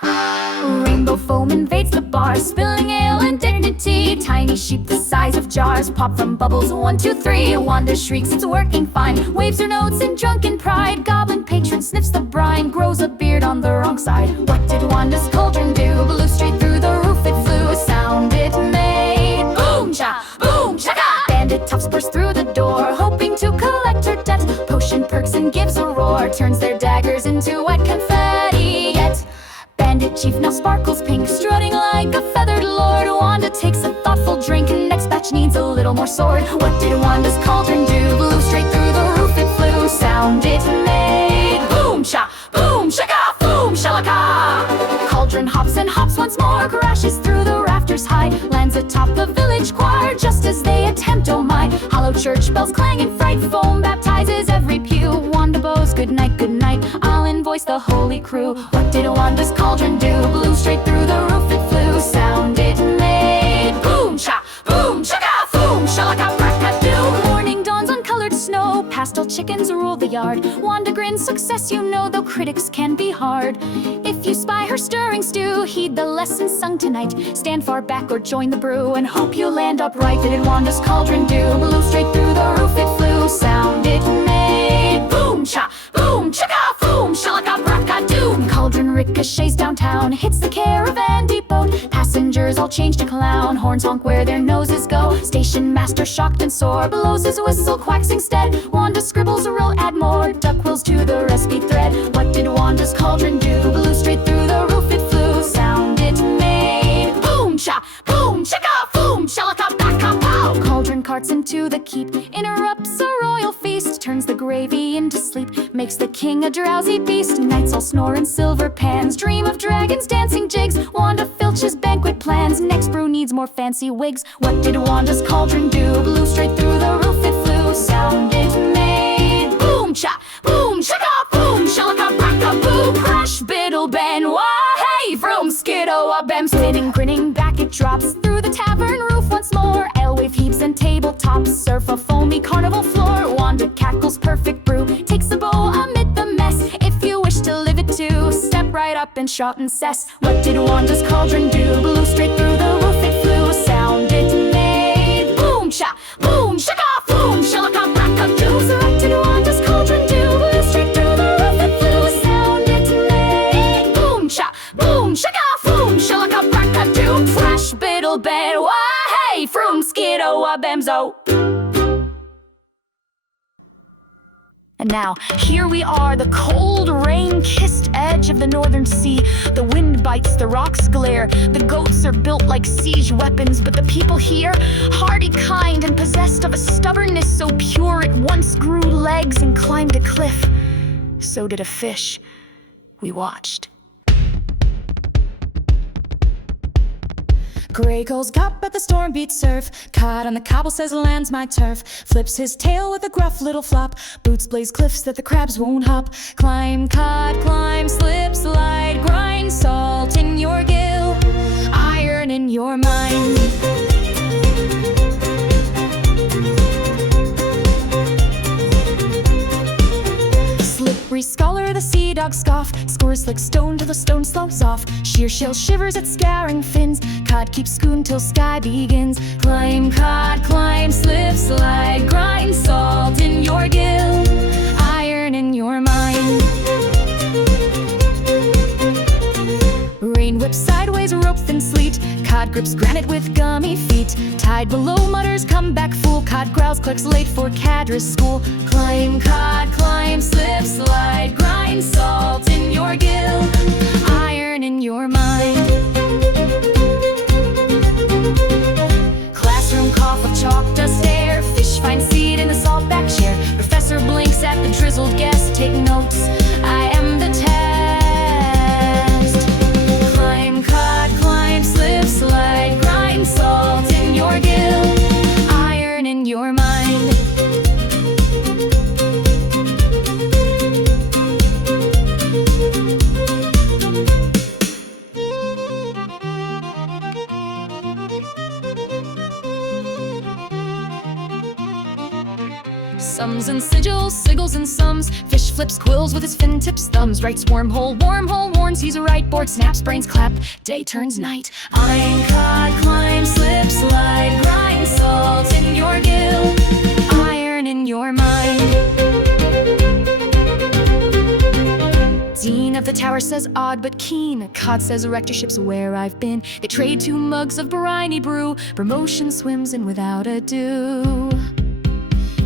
Rainbow foam invades the bar, spilling ale and dignity. Tiny sheep the size of jars pop from bubbles, 1, 2, 3. Wanda shrieks, it's working fine, waves her notes in drunken pride. Goblin patron sniffs the brine, grows a beard on the wrong side. What did Wanda's cauldron do? Blew straight through the roof it flew, a sound it made, boom, cha, boom, chaka! Bandit toughs burst through the door, hoping to collect her debt. Potion perks and gives a roar, turns their daggers into wet confetti. Yet Bandit chief now sparkles pink, strutting like a feathered lord. Wanda takes a thoughtful drink, and next batch needs a little more sword. What did Wanda's cauldron do? Blew straight through the roof it flew, sound it made, boom, cha, boom, shaka, boom, shalaka! Cauldron hops and hops once more, crashes through the rafters high, lands atop the village choir just as they attempt, oh my. Hollow church bells clang in fright, foam baptizes every pew. Wanda bows, good night, I'll invoice the holy crew. What did Wanda's cauldron do? Blew straight through the roof it flew, sound it made, boom, cha, boom, chaka, boom, shalaka, brackadoo. Morning dawns on colored snow, pastel chickens rule the yard. Wanda grins, success you know, though critics can be hard. If you spy her stirring stew, heed the lesson sung tonight. Stand far back or join the brew, and hope you land upright. What did Wanda's cauldron do? Blew straight through the roof it flew, sound it made, boom, cha, boom, chaka, boom, shalaka, brackadoo. Cauldron ricochets downtown, hits the caravan depot. Passengers all change to clown, horns honk where their noses go. Station master shocked and sore, blows his whistle, quacks instead. Wanda scribbles a row, add more, duck quills to the recipe thread. What did Wanda's cauldron do? Blew straight through the roof it flew, sound it made, boom, cha, boom, chaka, boom, shalaka, baka, pow. Cauldron carts into the keep, interrupts a royal feast, turns the gravy into sleep, makes the king a drowsy beast. Knights all snore in silver pans, dream of dragons dancing jigs, Wanda Filch's banquet plans. Next brew needs more fancy wigs. What did Wanda's cauldron do? Blew straight through the roof it flew. Sound it made, boom cha, boom shaka, boom shalaka braka boo. Crash biddle ben, wah hey, vroom skiddo a bem. Spinning grinning back it drops through the tavern roof once more. Elewave heaps and tabletops, surf a foamy carnival floor. Wanda cackles perfect brew, takes a bow amid the mess. If you wish to live it too, step right up and shout and cess. What did Wanda's cauldron do? Blew straight through the roof it flew. Sound it made, boom cha, boom shaka, boom shalaka braka doo. So what did Wanda's cauldron do? Blew straight through the roof it flew. Sound it made, boom cha, boom shaka, boom shalaka braka doo. Fresh biddle bed, wah hey, from skiddo a bemzo. And now, here we are, the cold, rain-kissed edge of the northern sea. The wind bites, the rocks glare, the goats are built like siege weapons. But the people here, hardy, kind, and possessed of a stubbornness so pure it once grew legs and climbed a cliff. So did a fish. We watched. Gray goes gop at the storm beat surf. Cod on the cobble says land's my turf. Flips his tail with a gruff little flop. Boots blaze cliffs that the crabs won't hop. Climb, cod, climb, slip, slide, grind. Salt in your gill, iron in your mind. Slippery scholar, the sea dog scoff. Scores slick stone till the stone slopes off. Sheer shell shivers at scouring fins. Cod keeps scoon till sky begins. Climb, cod, climb, slip, slide, grind. Salt in your gill, iron in your mind. Rain whips sideways, rope thin sleet. Cod grips granite with gummy feet. Tide below mutters, come back fool. Cod growls, clerks late for cadres school. Climb, cod, climb, slip, slide, grind. Salt in your gill, iron in your mind. Classroom cough of chalk dust air. Fish find seed in the salt back chair. Professor blinks at the drizzled guest. Take notes, I am the test. Climb, cod, climb, slip, slide, grind. Salt in your gill, iron in your mind. Sums and sigils, sigils and sums. Fish flips quills with his fin tips thumbs. Writes wormhole, wormhole warns he's a right. Board snaps, brains clap, day turns night. Iron, cod, climb, slip, slide, grind. Salt in your gill, iron in your mind. Dean of the tower says odd but keen. Cod says rectorship's where I've been. They trade 2 mugs of briny brew. Promotion swims in without ado.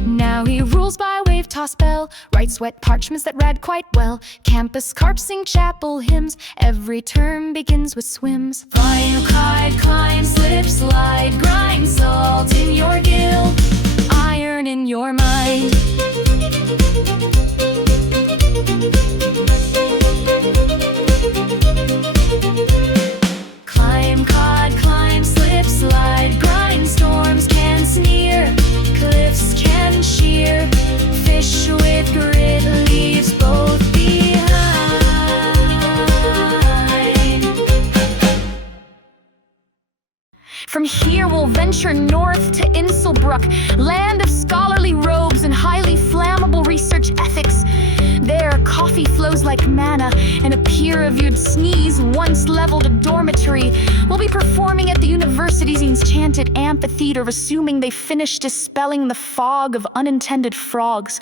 Now he rules by wave toss bell. Writes wet parchments that read quite well. Campus carps sing chapel hymns. Every term begins with swims. Climb, cod, climb, slip, slide, grind. Salt in your gill, iron in your mind. Climb, cod, climb, slip, slide, grind. Storms can sneer, cliffs can shear. Fish with grit leaves both behind. From here we'll venture north to Inselbrook, land of scholarly robes and highly flammable research ethics. There coffee flows like manna, and a peer-reviewed sneeze once leveled a dormitory. We'll be performing at the university's enchanted amphitheater, assuming they finish dispelling the fog of unintended frogs.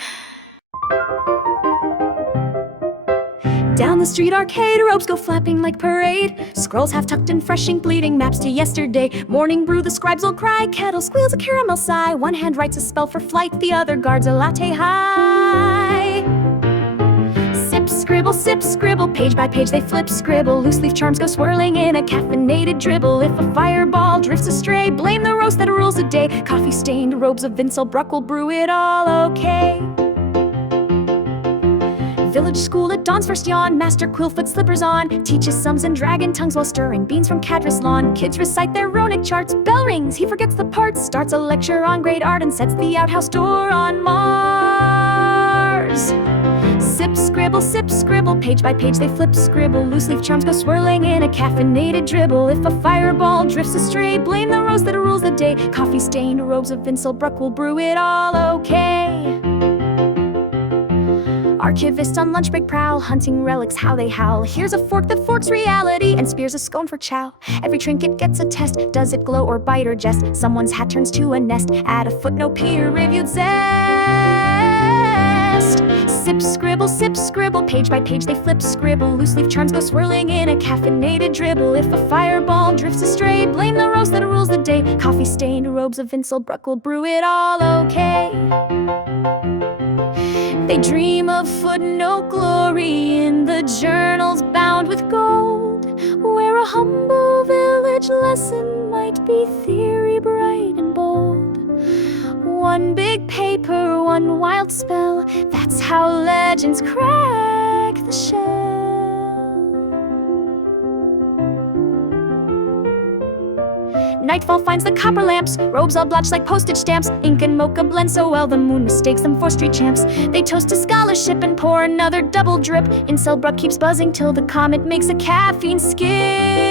Down the street arcade, ropes go flapping like parade. Scrolls half tucked in fresh ink, bleeding maps to yesterday. Morning brew, the scribes will cry. Kettle squeals a caramel sigh. One hand writes a spell for flight, the other guards a latte high. Sips scribble, sip, scribble. Page by page they flip, scribble. Loose leaf charms go swirling in a caffeinated dribble. If a fireball drifts astray, blame the roast that rules the day. Coffee-stained robes of Vincel will brew it all okay. Village school at dawn's first yawn. Master Quillfoot slippers on, teaches sums and dragon tongues while stirring beans from Cadris lawn. Kids recite their runic charts. Bell rings, he forgets the parts. Starts a lecture on great art and sets the outhouse door on Mars. Sip, scribble, page by page they flip, scribble. Loose leaf charms go swirling in a caffeinated dribble. If a fireball drifts astray, blame the roast that rules the day. Coffee-stained robes of Vincel will brew it all okay. Archivist on lunch break prowl, hunting relics how they howl. Here's a fork that forks reality and spears a scone for chow. Every trinket gets a test, does it glow or bite or jest? Someone's hat turns to a nest, add a footnote, peer-reviewed zest. Sip, scribble, page by page they flip, scribble. Loose leaf charms go swirling in a caffeinated dribble. If a fireball drifts astray, blame the roast that rules the day. Coffee-stained robes of Vincel will brew it all okay. They dream of footnote glory in the journals bound with gold, where a humble village lesson might be theory bright and bold. One big paper, one wild spell, that's how legends crack the shell. Nightfall finds the copper lamps, robes all blotched like postage stamps. Ink and mocha blend so well, the moon mistakes them for street champs. They toast to scholarship and pour another double drip. Incelbruck keeps buzzing till the comet makes a caffeine skip.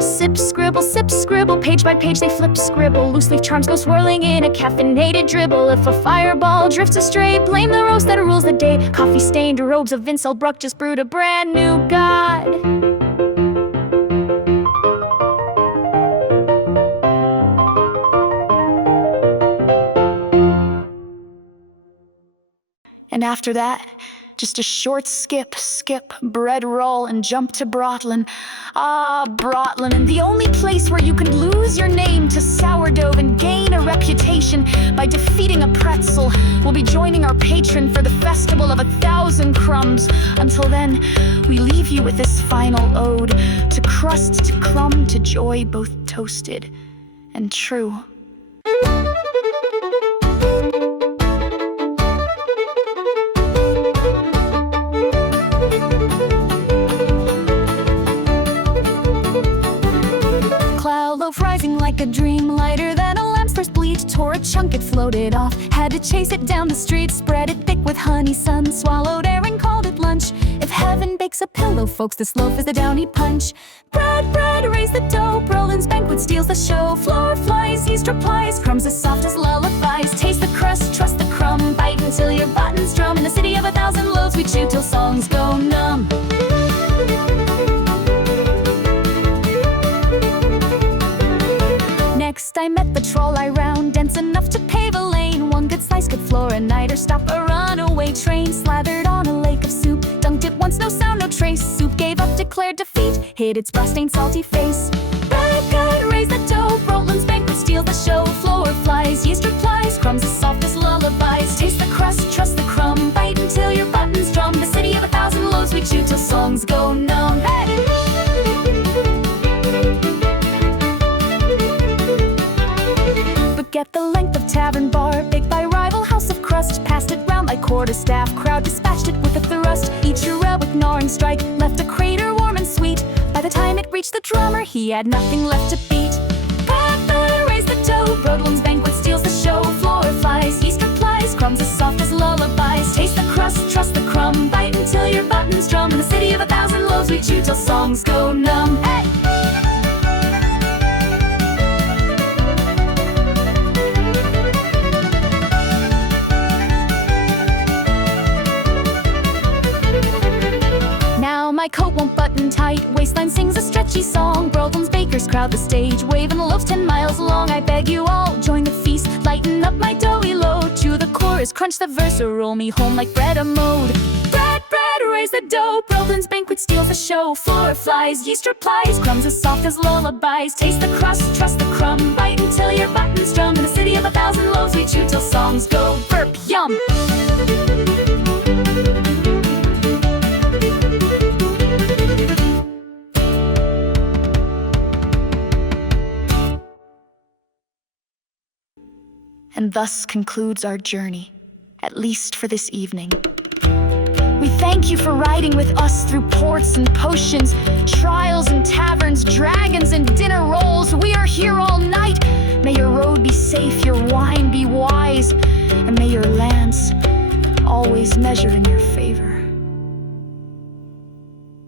Sip, scribble, page by page they flip, scribble. Loose leaf charms go swirling in a caffeinated dribble. If a fireball drifts astray, blame the roast that rules the day. Coffee-stained robes of Incelbruck just brewed a brand new god. And after that, just a short skip, bread roll, and jump to Brotlen. Ah, Brotlen, and the only place where you can lose your name to sourdough and gain a reputation by defeating a pretzel. We'll be joining our patron for the festival of 1,000 crumbs. Until then, we leave you with this final ode to crust, to crumb, to joy, both toasted and true. Rising like a dream, lighter than a lamp's first bleach. Tore a chunk, it floated off, had to chase it down the street. Spread it thick with honey, sun swallowed air and called it lunch. If heaven bakes a pillow, folks, this loaf is the downy punch. Bread, raise the dough, Brotlen's banquet steals the show. Flour flies, yeast replies, crumbs as soft as lullabies. Taste the crust, trust the crumb, bite until your buttons drum. In the city of 1,000 loaves we chew till songs go numb. Next I met the troll I round, dense enough to pave a lane. One good slice could floor a night or stop a runaway train. Slathered on a lake of soup, dunked it once, no sound, no trace. Soup gave up, declared defeat, hid its brass-stained salty face. Bad guy, raise the dough, Brotlen's banquet steals the show. Floor flies, yeast replies, crumbs as soft as lullabies. Taste the crust, trust the crumb, bite until your buttons drum. The city of 1,000 loaves we chew till songs go numb. Hey! Get the length of tavern bar, baked by rival house of crust. Passed it round like quarterstaff, crowd dispatched it with a thrust. Each heroic gnawing strike left a crater warm and sweet. By the time it reached the drummer, he had nothing left to beat. Papa, raise the dough, Brotlen's banquet steals the show. Floor flies, yeast replies, crumbs as soft as lullabies. Taste the crust, trust the crumb, bite until your buttons drum. In the city of 1,000 loaves we chew till songs go numb. Hey! My coat won't button tight, waistline sings a stretchy song. Brotlen's bakers crowd the stage, waving loaves 10 miles long. I beg you all, join the feast, lighten up my doughy load. Chew the chorus, crunch the verse, or roll me home like bread a mode. Bread, raise the dough, Brotlen's banquet steals the show. Floor flies, yeast replies, crumbs as soft as lullabies. Taste the crust, trust the crumb, bite until your buttons drum. In the city of 1,000 loaves we chew till songs go burp, yum. and thus concludes our journey, at least for this evening. We thank you for riding with us through ports and potions, trials and taverns, dragons and dinner rolls. We are here all night. May your road be safe, your wine be wise, and may your lance always measure in your favor.